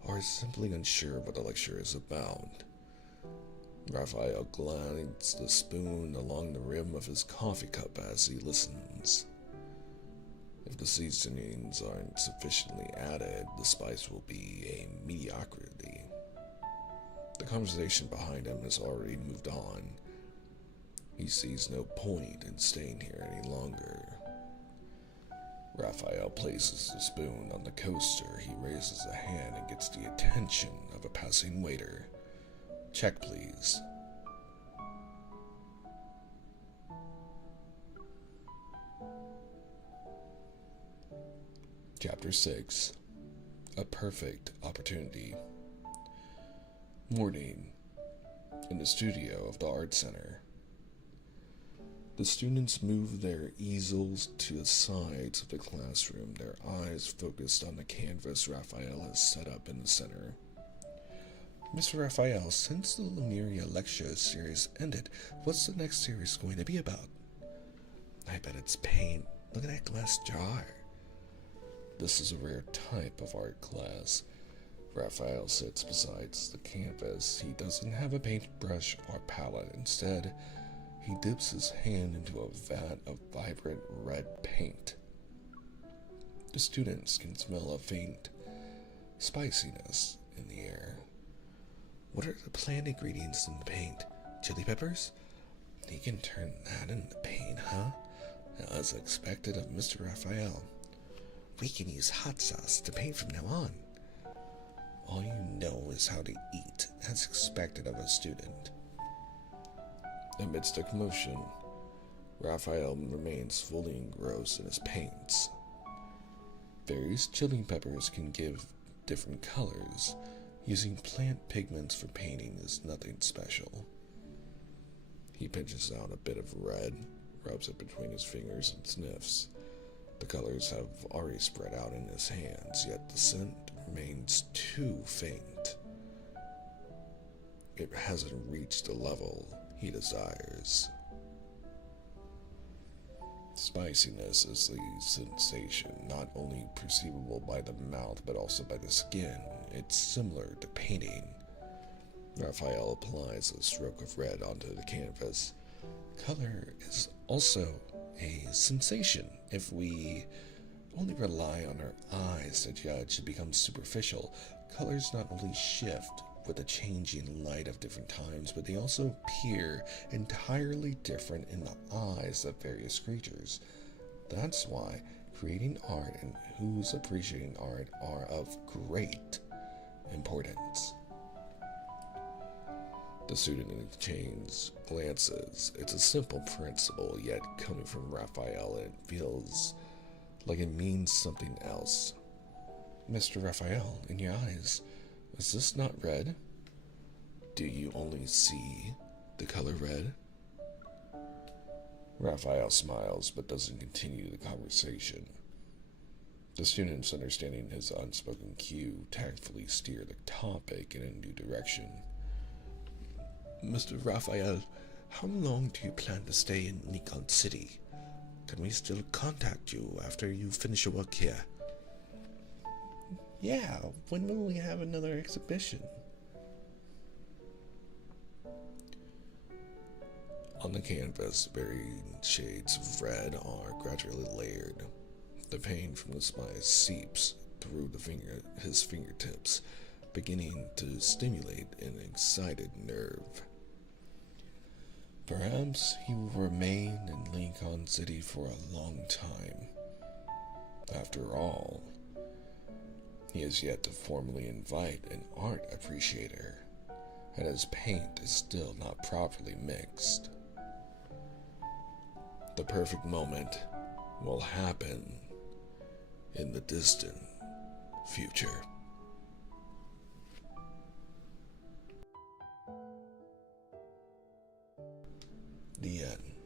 or is simply unsure what the lecture is about. Raphael glides the spoon along the rim of his coffee cup as he listens. If the seasonings aren't sufficiently added, the spice will be a mediocrity. The conversation behind him has already moved on. He sees no point in staying here any longer. Raphael places the spoon on the coaster. He raises a hand and gets the attention of a passing waiter. Check, please. Chapter 6. A Perfect Opportunity. Morning. In the studio of the Art Center. The students move their easels to the sides of the classroom, their eyes focused on the canvas Raphael has set up in the center. Mr. Raphael, since the Lemuria lecture series ended, what's the next series going to be about? I bet it's paint. Look at that glass jar. This is a rare type of art class. Raphael sits beside the canvas. He doesn't have a paintbrush or palette. Instead, he dips his hand into a vat of vibrant red paint. The students can smell a faint spiciness in the air. What are the plant ingredients in the paint? Chili peppers? He can turn that into paint, huh? As expected of Mr. Raphael. We can use hot sauce to paint from now on. All you know is how to eat, as expected of a student. Amidst a commotion, Raphael remains fully engrossed in his paints. Various chili peppers can give different colors. Using plant pigments for painting is nothing special. He pinches out a bit of red, rubs it between his fingers, and sniffs. The colors have already spread out in his hands, yet the scent remains too faint. It hasn't reached the level he desires. Spiciness is the sensation not only perceivable by the mouth but also by the skin. It's similar to painting. Raphael applies a stroke of red onto the canvas. Color is also a sensation. If we only rely on our eyes to judge, it becomes superficial. Colors not only shift with the changing light of different times, but they also appear entirely different in the eyes of various creatures. That's why creating art and who's appreciating art are of great importance. The student exchanges glances. It's a simple principle, yet coming from Raphael, it feels like it means something else. Mr. Raphael, in your eyes, is this not red? Do you only see the color red? Raphael smiles but doesn't continue the conversation. The students, understanding his unspoken cue, tactfully steer the topic in a new direction. Mr. Raphael, how long do you plan to stay in Nikon City? Can we still contact you after you finish your work here? Yeah, when will we have another exhibition? On the canvas, varying shades of red are gradually layered. The paint from the spice seeps through his fingertips, beginning to stimulate an excited nerve. Perhaps he will remain in Lincoln City for a long time. After all, he has yet to formally invite an art appreciator, and his paint is still not properly mixed. The perfect moment will happen in the distant future. The end.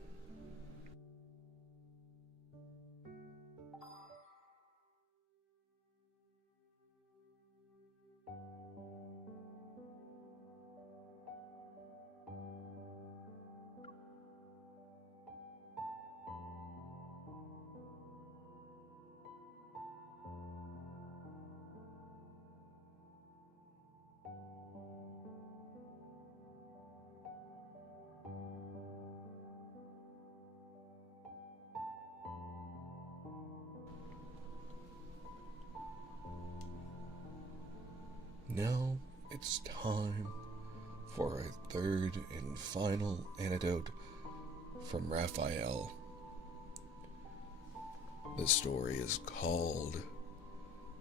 Now it's time for a third and final anecdote from Raphael. The story is called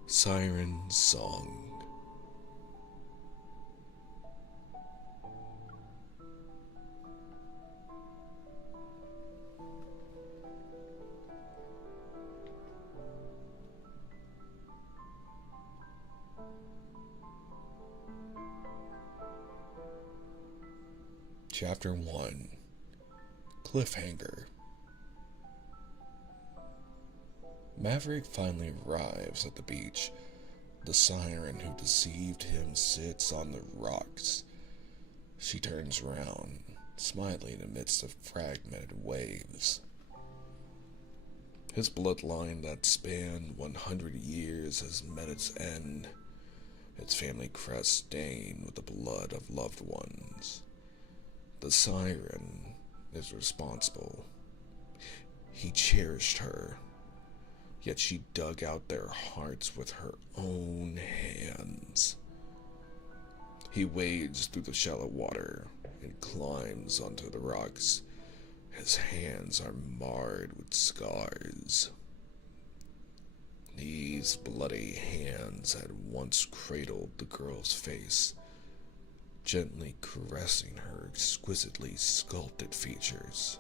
Siren Song. Chapter 1 Cliffhanger. Maverick finally arrives at the beach. The siren who deceived him sits on the rocks. She turns around, smiling amidst the fragmented waves. His bloodline that spanned 100 years has met its end, its family crest stained with the blood of loved ones. The siren is responsible. He cherished her, yet she dug out their hearts with her own hands. He wades through the shallow water and climbs onto the rocks. His hands are marred with scars. These bloody hands had once cradled the girl's face, gently caressing her exquisitely sculpted features.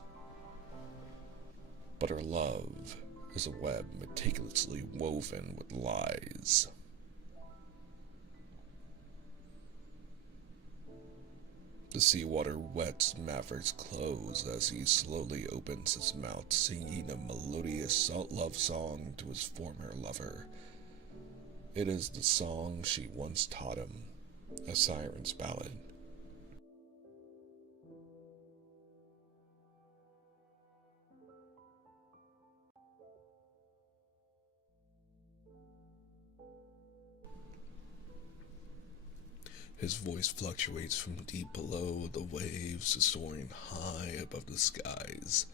but her love is a web meticulously woven with lies. The seawater wets Maverick's clothes as he slowly opens his mouth, singing a melodious love song to his former lover. It is the song she once taught him, a siren's ballad. His voice fluctuates from deep below the waves to soaring high above the skies,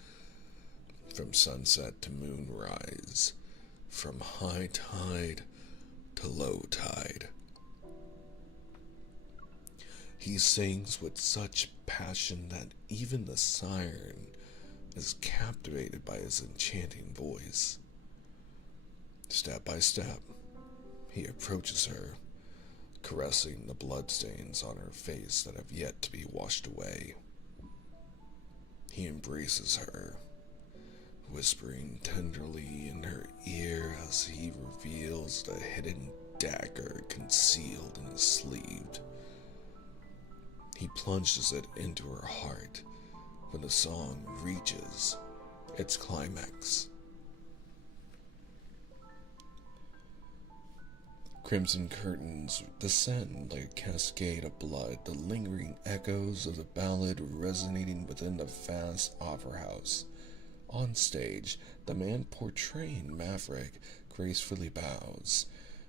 from sunset to moonrise, from high tide to low tide. He sings with such passion that even the siren is captivated by his enchanting voice. Step by step, he approaches her, caressing the bloodstains on her face that have yet to be washed away. He embraces her, whispering tenderly in her ear as he reveals the hidden dagger concealed in his sleeve. He plunges it into her heart when the song reaches its climax. Crimson curtains descend like a cascade of blood, the lingering echoes of the ballad resonating within the vast opera house. On stage, the man portraying Maverick gracefully bows,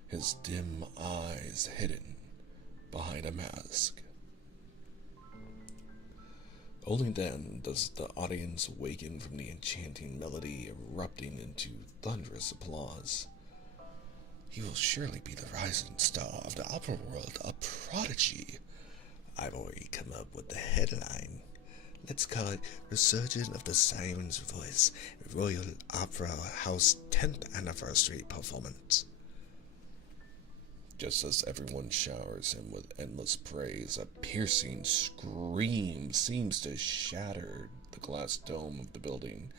his dim eyes hidden behind a mask. Only then does the audience awaken from the enchanting melody, erupting into thunderous applause. He will surely be the rising star of the opera world, a prodigy. I've already come up with the headline. Let's call it Resurgence of the Siren's Voice, Royal Opera House 10th Anniversary Performance. Just as everyone showers him with endless praise, a piercing scream seems to shatter the glass dome of the building,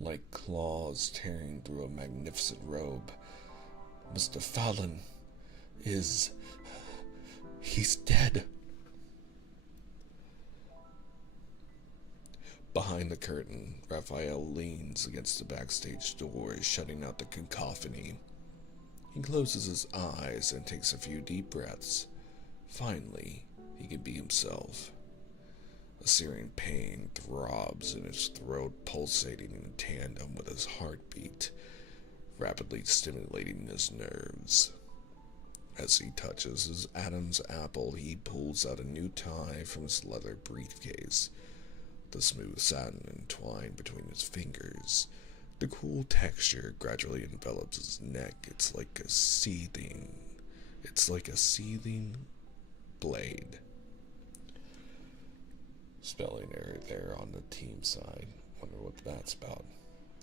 like claws tearing through a magnificent robe. Mr. Fallon he's dead. Behind the curtain, Rafayel leans against the backstage door, shutting out the cacophony. He closes his eyes and takes a few deep breaths. Finally, he can be himself. A searing pain throbs in his throat, pulsating in tandem with his heartbeat, rapidly stimulating his nerves. As he touches his Adam's apple, he pulls out a new tie from his leather briefcase. The smooth satin entwined between his fingers. The cool texture gradually envelops his neck. It's like a seething blade. Spelling error there on the team side. Wonder what that's about.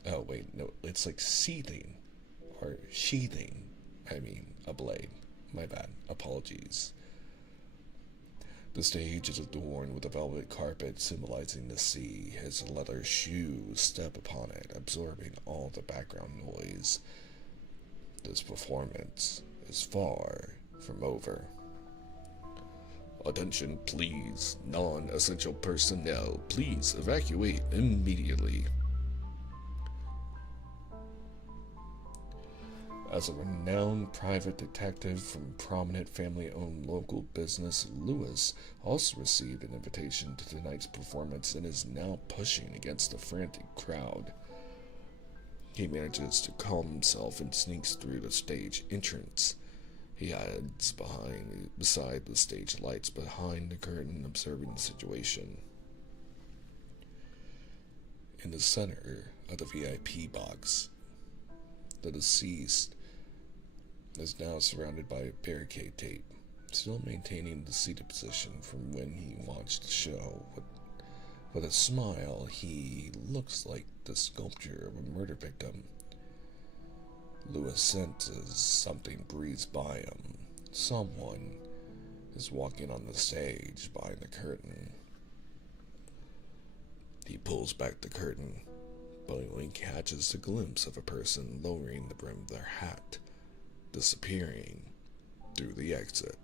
Oh wait, no, it's like seething or sheathing. I mean, a blade. My bad. Apologies. The stage is adorned with a velvet carpet symbolizing the sea. His leather shoes step upon it, absorbing all the background noise. This performance is far from over. Attention, please. Non-essential personnel, please evacuate immediately. As a renowned private detective from prominent family-owned local business, Lewis also received an invitation to tonight's performance and is now pushing against the frantic crowd. He manages to calm himself and sneaks through the stage entrance. He hides beside the stage lights behind the curtain, observing the situation. In the center of the VIP box, the deceased is now surrounded by barricade tape, still maintaining the seated position from when he watched the show. With a smile, he looks like the sculpture of a murder victim. Lewis senses something breeze by him. Someone is walking on the stage behind the curtain. He pulls back the curtain, but only catches a glimpse of a person lowering the brim of their hat, disappearing through the exit.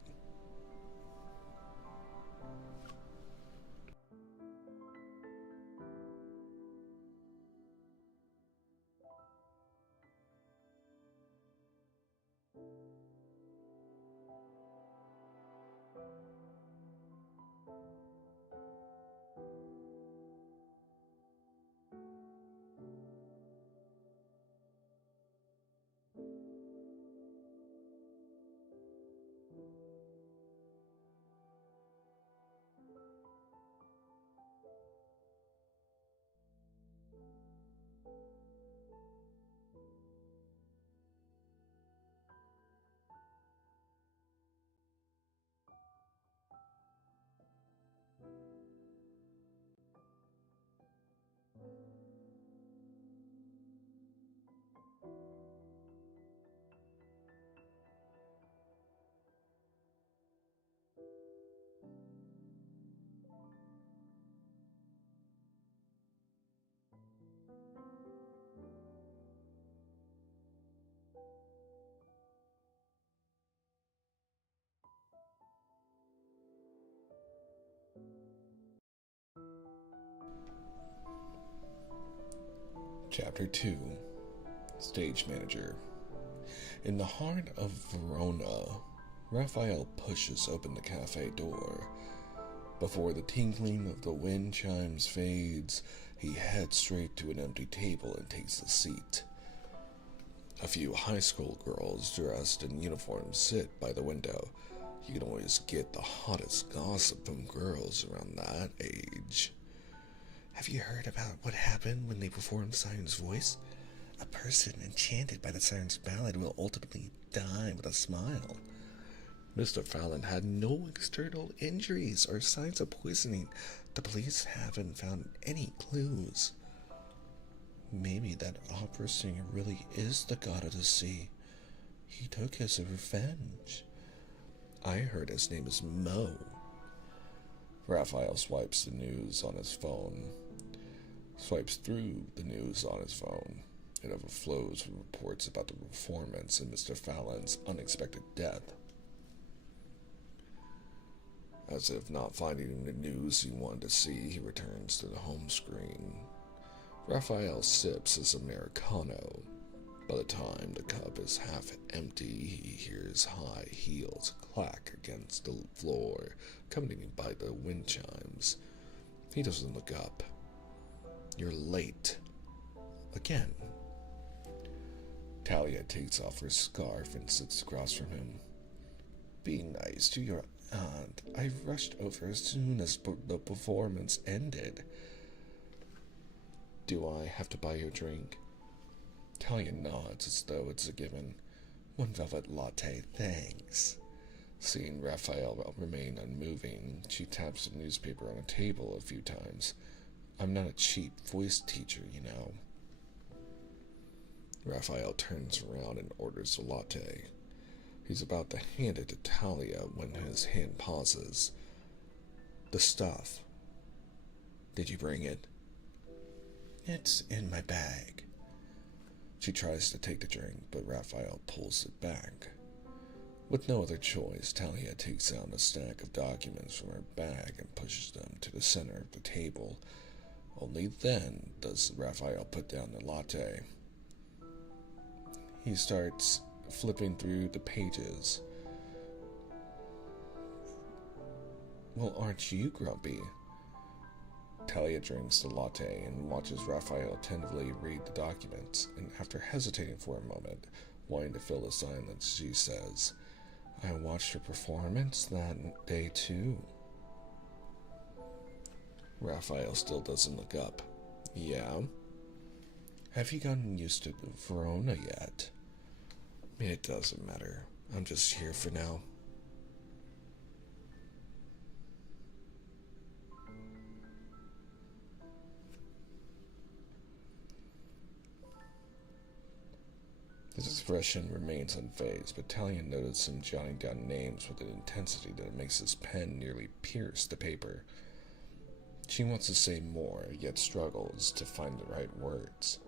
Chapter 2, Stage Manager. In the heart of Verona, Raphael pushes open the cafe door. Before the tinkling of the wind chimes fades, he heads straight to an empty table and takes a seat. A few high school girls dressed in uniform sit by the window. You can always get the hottest gossip from girls around that age. Have you heard about what happened when they performed Siren's voice? A person enchanted by the Siren's ballad will ultimately die with a smile. Mr. Fallon had no external injuries or signs of poisoning. The police haven't found any clues. Maybe that opera singer really is the god of the sea. He took his revenge. I heard his name is Mo. Raphael swipes through the news on his phone. It overflows with reports about the performance and Mr. Fallon's unexpected death. As if not finding the news he wanted to see, he returns to the home screen. Raphael sips his Americano. By the time the cup is half empty, he hears high heels clack against the floor, accompanied by the wind chimes. He doesn't look up. You're late. Again. Talia takes off her scarf and sits across from him. Be nice to your aunt. I rushed over as soon as the performance ended. Do I have to buy you a drink? Talia nods as though it's a given. One velvet latte, thanks. Seeing Raphael remain unmoving, she taps the newspaper on a table a few times. I'm not a cheap voice teacher, you know. Raphael turns around and orders a latte. He's about to hand it to Talia when his hand pauses. The stuff. Did you bring it? It's in my bag. She tries to take the drink, but Raphael pulls it back. With no other choice, Talia takes out a stack of documents from her bag and pushes them to the center of the table. Only then does Raphael put down the latte. He starts flipping through the pages. Well, aren't you grumpy? Talia drinks the latte and watches Raphael attentively read the documents, and after hesitating for a moment, wanting to fill the silence, she says, I watched her performance that day too. Raphael still doesn't look up. Yeah? Have you gotten used to Verona yet? It doesn't matter. I'm just here for now. His expression remains unfazed, but Talia notices him jotting down names with an intensity that makes his pen nearly pierce the paper. She wants to say more, yet struggles to find the right words.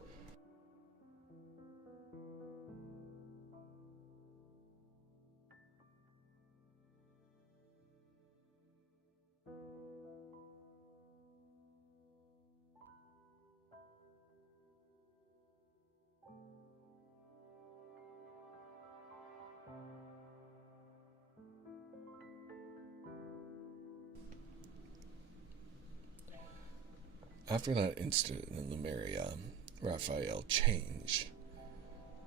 After that incident in Lumeria, Raphael changed.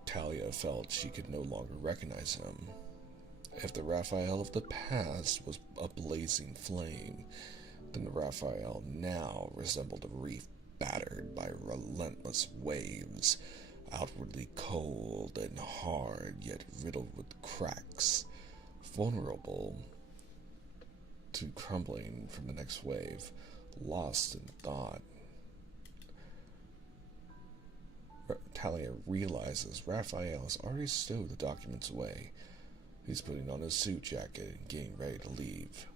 Talia felt she could no longer recognize him. If the Raphael of the past was a blazing flame, then the Raphael now resembled a reef battered by relentless waves, outwardly cold and hard, yet riddled with cracks, vulnerable to crumbling from the next wave, lost in thought. Talia realizes Raphael has already stowed the documents away. He's putting on his suit jacket and getting ready to leave.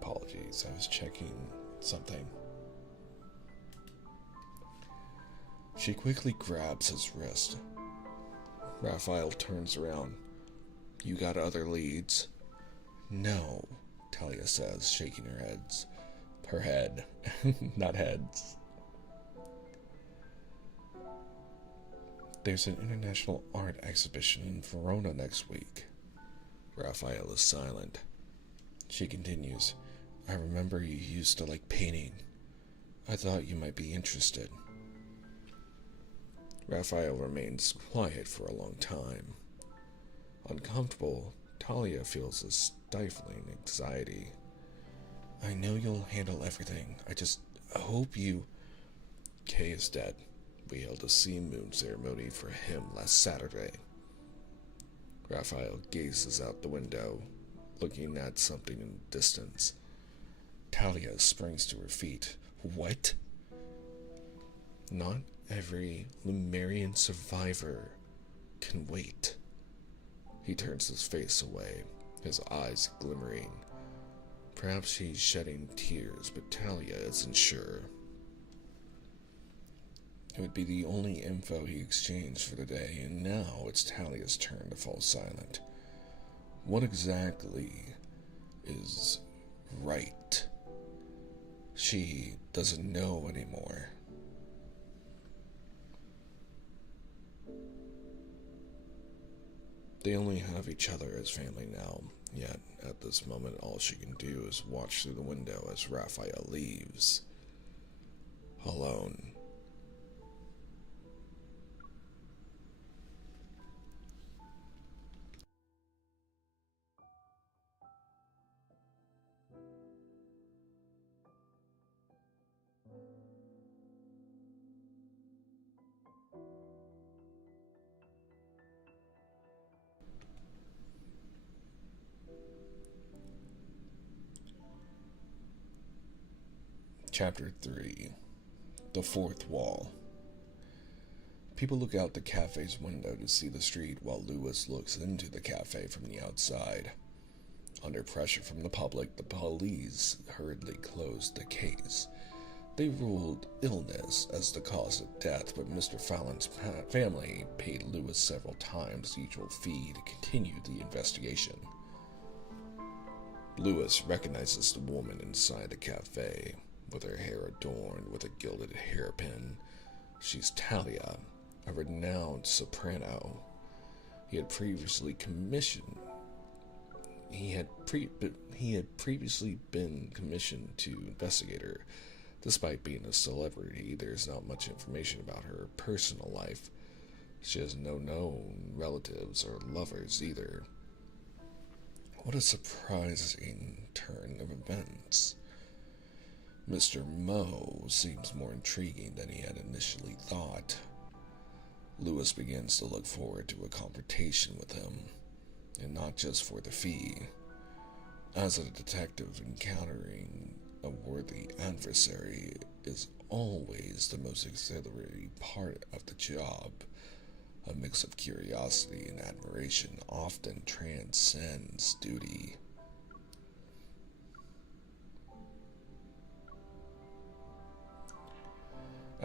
Apologies, I was checking something. She quickly grabs his wrist. Raphael turns around. You got other leads? No, Talia says, shaking her head, not heads. There's an international art exhibition in Verona next week. Raphael is silent. She continues, I remember you used to like painting. I thought you might be interested. Raphael remains quiet for a long time. Uncomfortable, Talia feels a stifling anxiety. I know you'll handle everything. I just hope you... Kay is dead. We held a sea moon ceremony for him last Saturday. Raphael gazes out the window, looking at something in the distance. Talia springs to her feet. What? Not every Lumerian survivor can wait. He turns his face away, his eyes glimmering. Perhaps he's shedding tears, but Talia isn't sure. It would be the only info he exchanged for the day, and now it's Talia's turn to fall silent. What exactly is right? She doesn't know anymore. They only have each other as family now, yet at this moment all she can do is watch through the window as Raphael leaves. Alone. Chapter 3. The Fourth Wall. People look out the cafe's window to see the street while Lewis looks into the cafe from the outside. Under pressure from the public, the police hurriedly closed the case. They ruled illness as the cause of death, but Mr. Fallon's family paid Lewis several times the usual fee to continue the investigation. Lewis recognizes the woman inside the cafe, with her hair adorned with a gilded hairpin. She's Talia, a renowned soprano. He had previously been commissioned to investigate her. Despite being a celebrity, there's not much information about her personal life. She has no known relatives or lovers either. What a surprising turn of events. Mr. Moe seems more intriguing than he had initially thought. Lewis begins to look forward to a confrontation with him, and not just for the fee. As a detective, encountering a worthy adversary is always the most exhilarating part of the job. A mix of curiosity and admiration often transcends duty.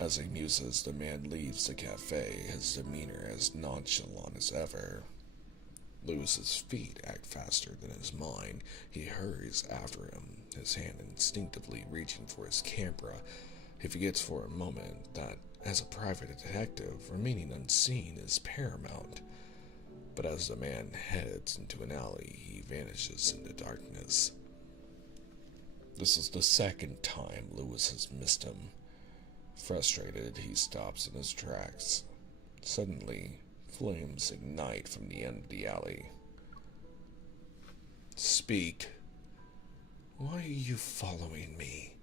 As he muses, the man leaves the cafe, his demeanor as nonchalant as ever. Lewis's feet act faster than his mind. He hurries after him, his hand instinctively reaching for his camera. He forgets for a moment that, as a private detective, remaining unseen is paramount. But as the man heads into an alley, he vanishes into darkness. This is the second time Lewis has missed him. Frustrated, he stops in his tracks. Suddenly, flames ignite from the end of the alley. Speak. Why are you following me?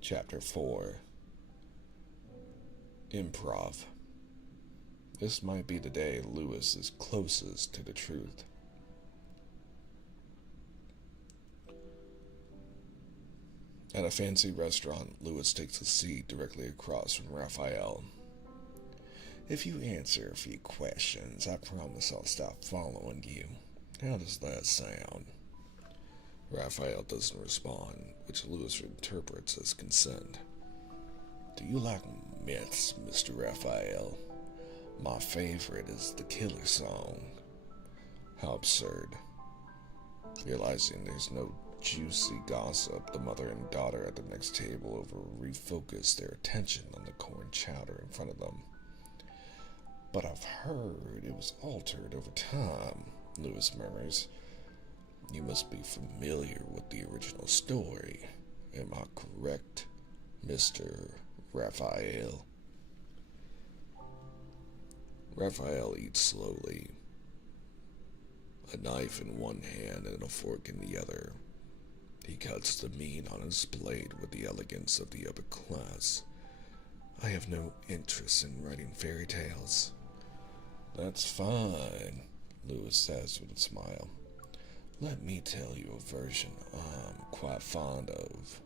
Chapter 4. Improv. This might be the day Lewis is closest to the truth. At a fancy restaurant, Lewis takes a seat directly across from Rafayel. If you answer a few questions, I promise I'll stop following you. How does that sound? Rafayel doesn't respond, which Lewis interprets as consent. Do you like myths, Mr. Rafayel? My favorite is the Killer Song. How absurd. Realizing there's no juicy gossip, the mother and daughter at the next table refocus their attention on the corn chowder in front of them. But I've heard it was altered over time, Lewis murmurs. You must be familiar with the original story. Am I correct, Mr. Rafayel? Rafayel eats slowly, a knife in one hand and a fork in the other. He cuts the meat on his blade with the elegance of the upper class. I have no interest in writing fairy tales. That's fine, Lewis says with a smile. Let me tell you a version I'm quite fond of.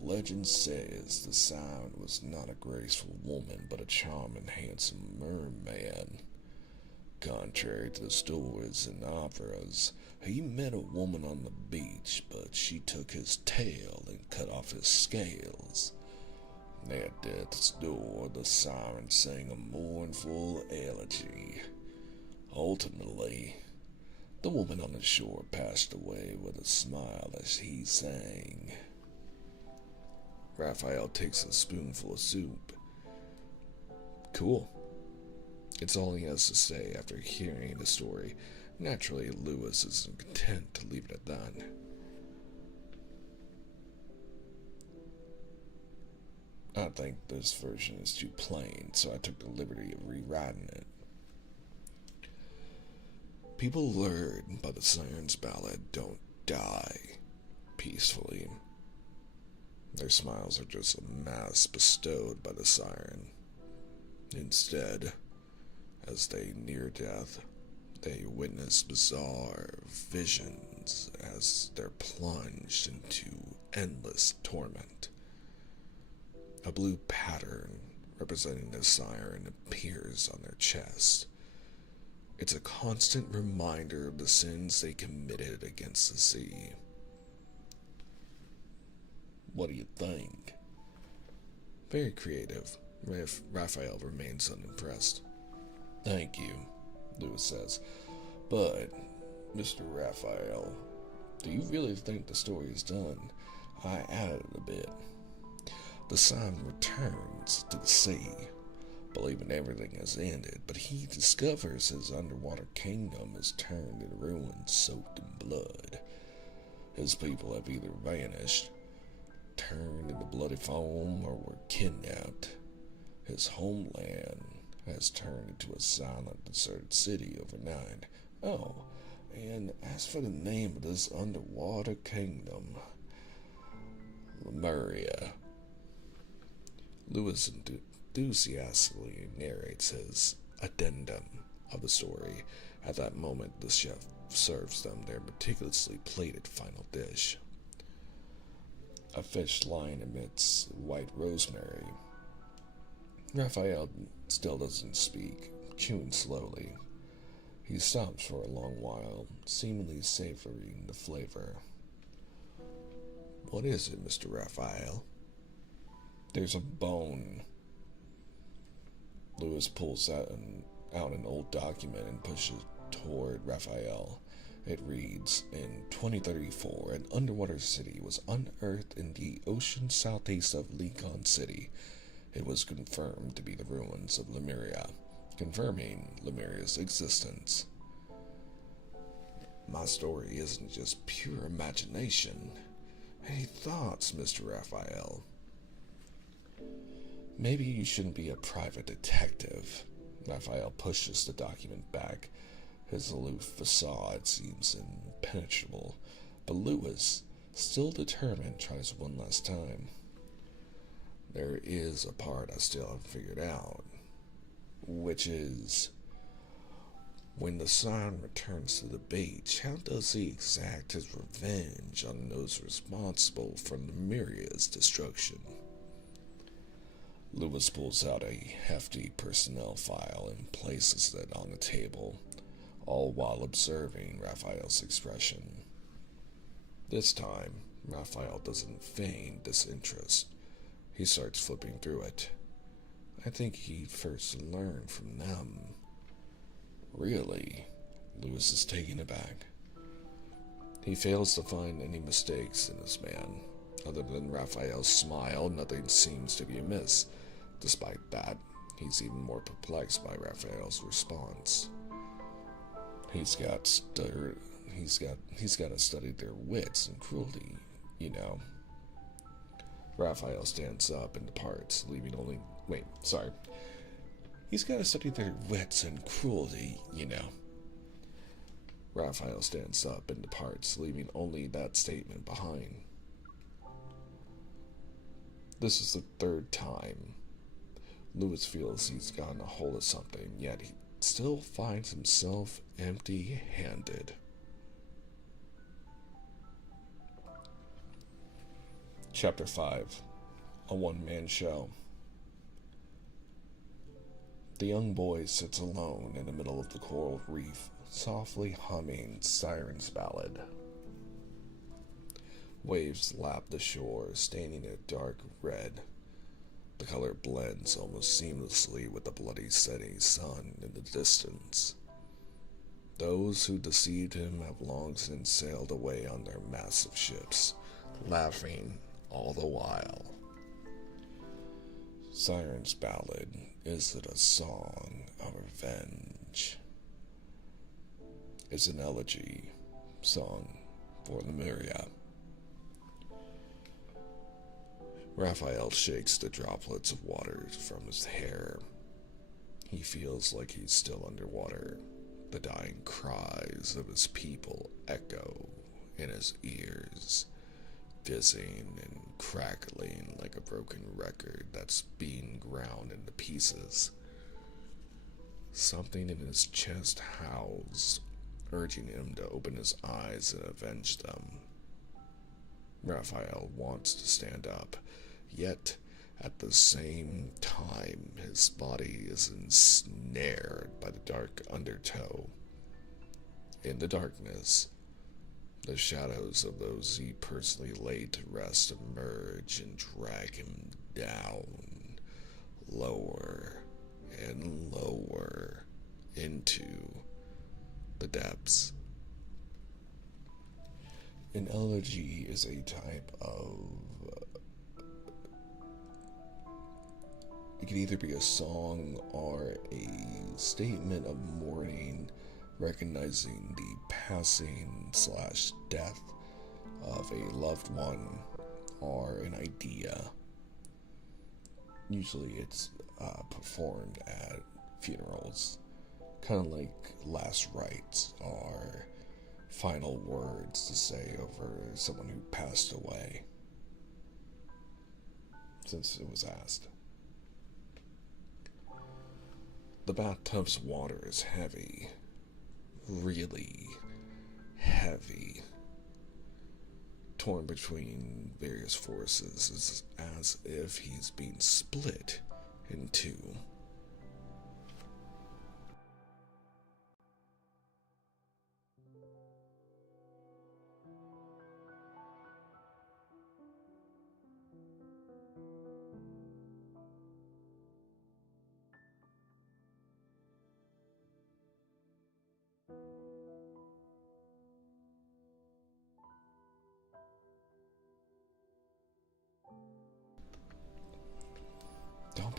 Legend says the siren was not a graceful woman, but a charming, handsome merman. Contrary to the stories and operas, he met a woman on the beach, but she took his tail and cut off his scales. At death's door, the siren sang a mournful elegy. Ultimately, the woman on the shore passed away with a smile as he sang. Rafayel takes a spoonful of soup. Cool. It's all he has to say after hearing the story. Naturally, Lewis isn't content to leave it at that. I think this version is too plain, so I took the liberty of rewriting it. People lured by the siren's ballad don't die peacefully. Their smiles are just a mask bestowed by the siren. Instead, as they near death, they witness bizarre visions as they're plunged into endless torment. A blue pattern representing the siren appears on their chest. It's a constant reminder of the sins they committed against the sea. What do you think? Very creative. Rafayel remains unimpressed. Thank you, Lewis says. But, Mr. Rafayel, do you really think the story is done? I added a bit. The sun returns to the sea, believing everything has ended, but he discovers his underwater kingdom is turned into ruins soaked in blood. His people have either vanished, turned into bloody foam, or were kidnapped. His homeland has turned into a silent, deserted city overnight. Oh, and as for the name of this underwater kingdom, Lemuria. Lewis enthusiastically narrates his addendum of the story. At that moment, the chef serves them their meticulously plated final dish. A fish lying amidst white rosemary. Rafayel still doesn't speak, chewing slowly. He stops for a long while, seemingly savoring the flavor. What is it, Mr. Raphael? There's a bone. Lewis pulls out an old document and pushes toward Raphael. It reads, in 2034, an underwater city was unearthed in the ocean southeast of Legon City. It was confirmed to be the ruins of Lemuria, confirming Lemuria's existence. My story isn't just pure imagination. Any thoughts, Mr. Raphael? Maybe you shouldn't be a private detective. Raphael pushes the document back. His aloof facade seems impenetrable, but Lewis, still determined, tries one last time. There is a part I still haven't figured out, which is, when the Siren returns to the beach, how does he exact his revenge on those responsible for Lemuria's destruction? Lewis pulls out a hefty personnel file and places it on the table, all while observing Raphael's expression. This time, Raphael doesn't feign disinterest. He starts flipping through it. I think he'd first learn from them. Really? Lewis is taken aback. He fails to find any mistakes in this man. Other than Raphael's smile, nothing seems to be amiss. Despite that, he's even more perplexed by Raphael's response. He's got to study their wits and cruelty, you know. Raphael stands up and departs, leaving only... He's got to study their wits and cruelty, you know. Raphael stands up and departs, leaving only that statement behind. This is the third time. Lewis feels he's gotten a hold of something, yet he still finds himself empty-handed. Chapter 5. A one-man show. The young boy sits alone in the middle of the coral reef, softly humming Siren's ballad. Waves lap the shore, staining it dark red. The color blends almost seamlessly with the bloody setting sun in the distance. Those who deceived him have long since sailed away on their massive ships, laughing all the while. Siren's ballad, is it a song of revenge? It's an elegy song for Lemuria. Raphael shakes the droplets of water from his hair. He feels like he's still underwater. The dying cries of his people echo in his ears, fizzing and crackling like a broken record that's being ground into pieces. Something in his chest howls, urging him to open his eyes and avenge them. Raphael wants to stand up, yet at the same time his body is ensnared by the dark undertow. In the darkness, the shadows of those he personally laid to rest emerge and drag him down, lower and lower into the depths. An elegy is a type of... It can either be a song or a statement of mourning, recognizing the passing/death of a loved one or an idea. Usually it's performed at funerals, kind of like last rites or final words to say over someone who passed away, since it was asked. The bathtub's water is heavy, really heavy. Torn between various forces, it's as if he's being split in two.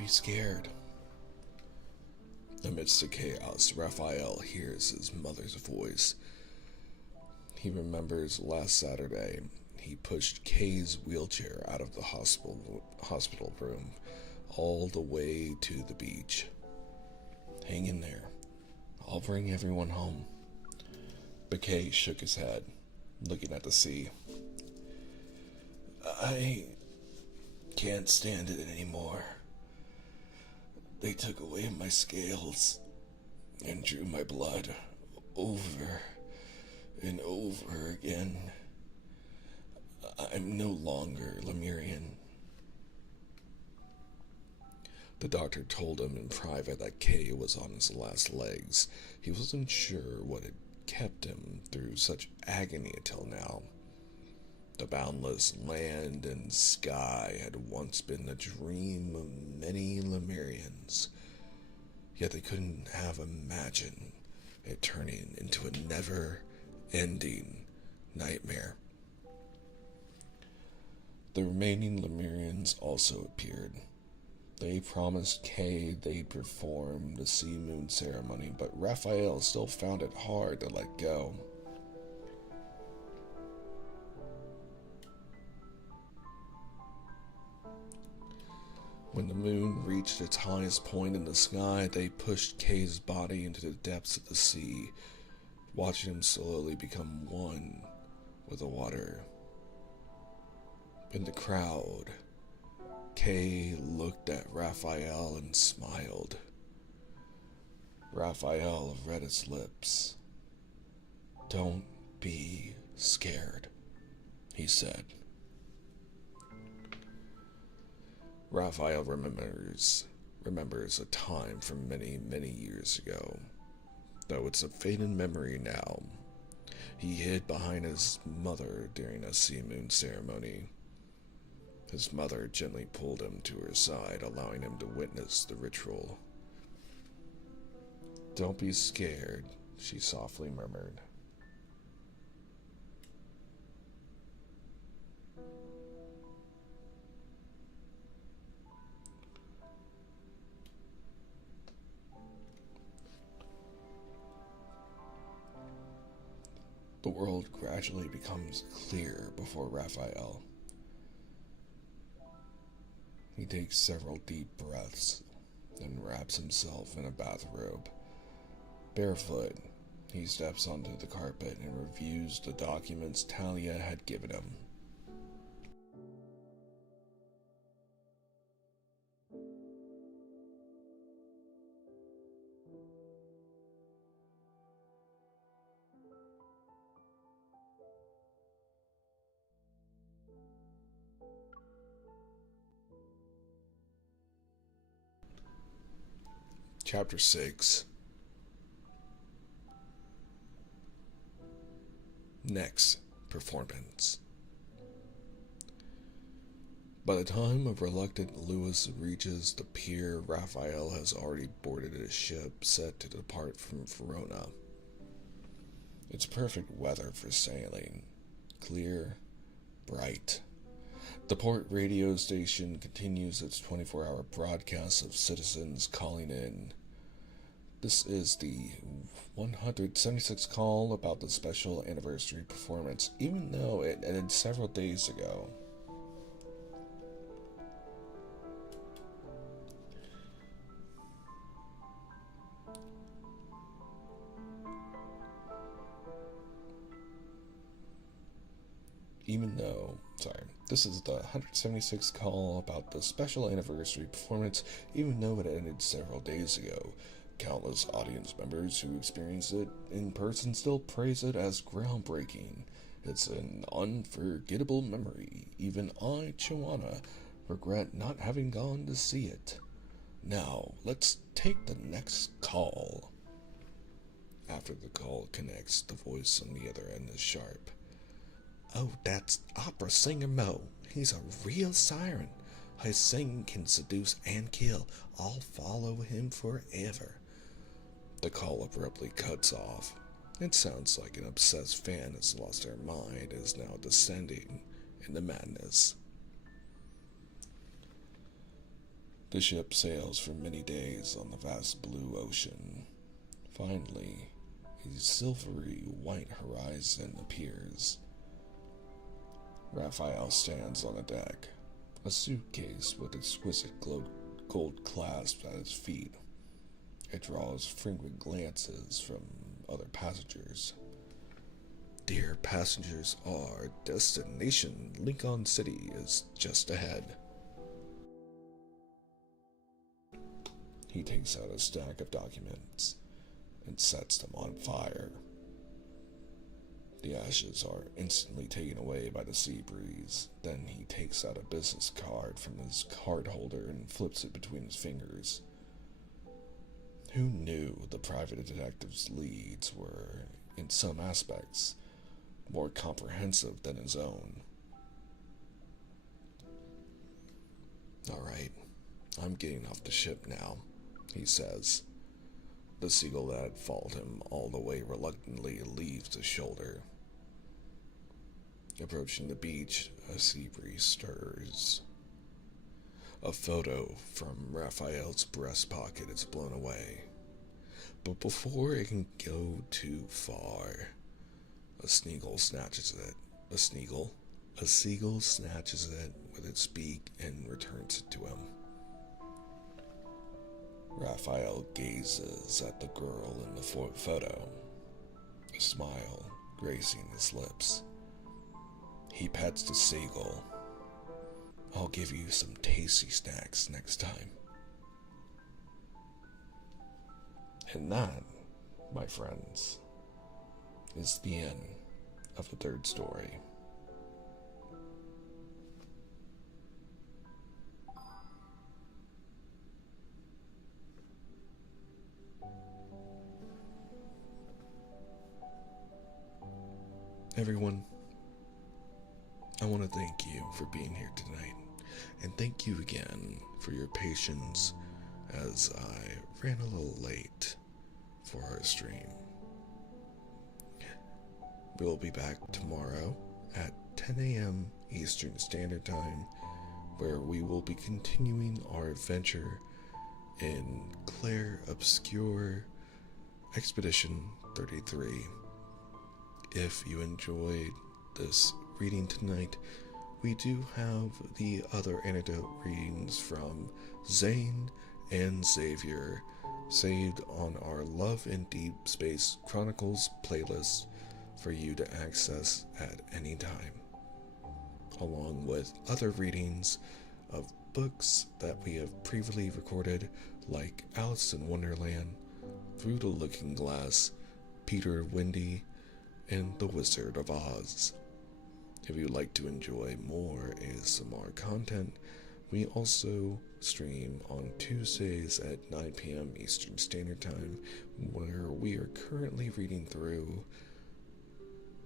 be scared. Amidst the chaos, Raphael hears his mother's voice. He remembers last Saturday, he pushed Kay's wheelchair out of the hospital room all the way to the beach. Hang in there. I'll bring everyone home. But Kay shook his head, looking at the sea. I can't stand it anymore. They took away my scales and drew my blood over and over again. I'm no longer Lemurian. The doctor told him in private that Kay was on his last legs. He wasn't sure what had kept him through such agony until now. The boundless land and sky had once been the dream of many Lemurians, yet they couldn't have imagined it turning into a never-ending nightmare. The remaining Lemurians also appeared. They promised Kay they'd perform the sea moon ceremony, but Raphael still found it hard to let go. When the moon reached its highest point in the sky, they pushed Kay's body into the depths of the sea, watching him slowly become one with the water. In the crowd, Kay looked at Raphael and smiled. Raphael read his lips. "Don't be scared," he said. Raphael remembers a time from many, many years ago. Though it's a faded memory now. He hid behind his mother during a sea moon ceremony. His mother gently pulled him to her side, allowing him to witness the ritual. "Don't be scared," she softly murmured. The world gradually becomes clear before Raphael. He takes several deep breaths and wraps himself in a bathrobe. Barefoot, he steps onto the carpet and reviews the documents Talia had given him. Chapter 6. Next performance. By the time a reluctant Lewis reaches the pier, Raphael has already boarded a ship set to depart from Verona. It's perfect weather for sailing. Clear, bright. The port radio station continues its 24-hour broadcast of citizens calling in. This is the 176th call about the special anniversary performance, even though it ended several days ago. This is the 176th call about the special anniversary performance, even though it ended several days ago. Countless audience members who experienced it in person still praise it as groundbreaking. It's an unforgettable memory. Even I, Joanna, regret not having gone to see it. Now, let's take the next call. After the call connects, the voice on the other end is sharp. "Oh, that's opera singer Mo. He's a real siren. His singing can seduce and kill. I'll follow him forever." The call abruptly cuts off. It sounds like an obsessed fan has lost their mind and is now descending into madness. The ship sails for many days on the vast blue ocean. Finally, a silvery white horizon appears. Raphael stands on the deck, a suitcase with exquisite gold clasp at his feet. It draws frequent glances from other passengers. Dear passengers, our destination, Lincoln City, is just ahead. He takes out a stack of documents and sets them on fire. The ashes are instantly taken away by the sea breeze. Then he takes out a business card from his card holder and flips it between his fingers. Who knew the private detective's leads were, in some aspects, more comprehensive than his own? All right, I'm getting off the ship now, he says. The seagull that had followed him all the way reluctantly leaves his shoulder. Approaching the beach, a sea breeze stirs. A photo from Raphael's breast pocket is blown away. But before it can go too far, a seagull snatches it. A seagull snatches it with its beak and returns it to him. Raphael gazes at the girl in the photo, a smile gracing his lips. He pets the seagull. I'll give you some tasty snacks next time. And that, my friends, is the end of the third story. Everyone, I want to thank you for being here tonight, and thank you again for your patience as I ran a little late for our stream. We'll be back tomorrow at 10 a.m. Eastern Standard Time, where we will be continuing our adventure in Claire Obscure Expedition 33. If you enjoyed this reading tonight, we do have the other anecdote readings from Zane and Xavier saved on our Love in Deep Space Chronicles playlist for you to access at any time, along with other readings of books that we have previously recorded, like Alice in Wonderland, Through the Looking Glass, Peter Windy, and The Wizard of Oz. If you'd like to enjoy more ASMR content, we also stream on Tuesdays at 9 p.m. Eastern Standard Time, where we are currently reading through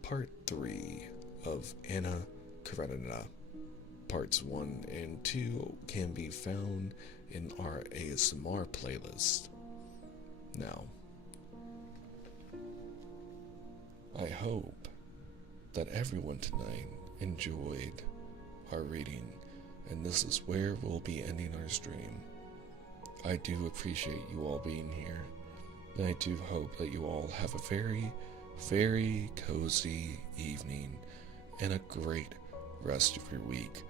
Part 3 of Anna Karenina. Parts 1 and 2 can be found in our ASMR playlist. Now, I hope that everyone tonight enjoyed our reading, and this is where we'll be ending our stream. I do appreciate you all being here, and I do hope that you all have a very, very cozy evening and a great rest of your week.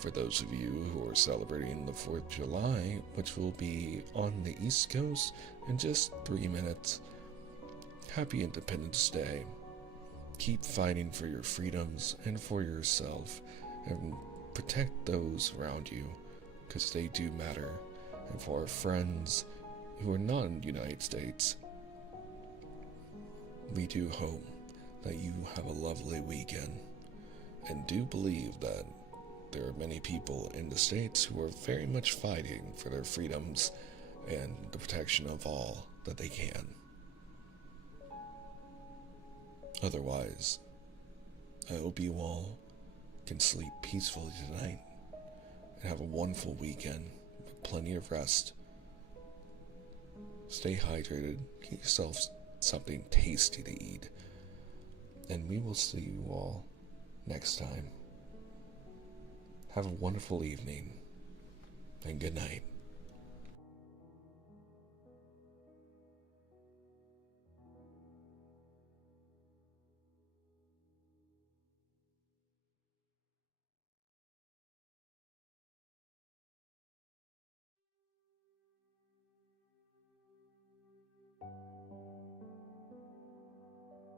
For those of you who are celebrating the 4th of July, which will be on the East Coast in just 3 minutes, happy Independence Day. Keep fighting for your freedoms and for yourself, and protect those around you, because they do matter. And for our friends who are not in the United States, we do hope that you have a lovely weekend, and do believe that there are many people in the States who are very much fighting for their freedoms and the protection of all that they can. Otherwise, I hope you all can sleep peacefully tonight and have a wonderful weekend with plenty of rest. Stay hydrated, get yourself something tasty to eat, and we will see you all next time. Have a wonderful evening, and good night.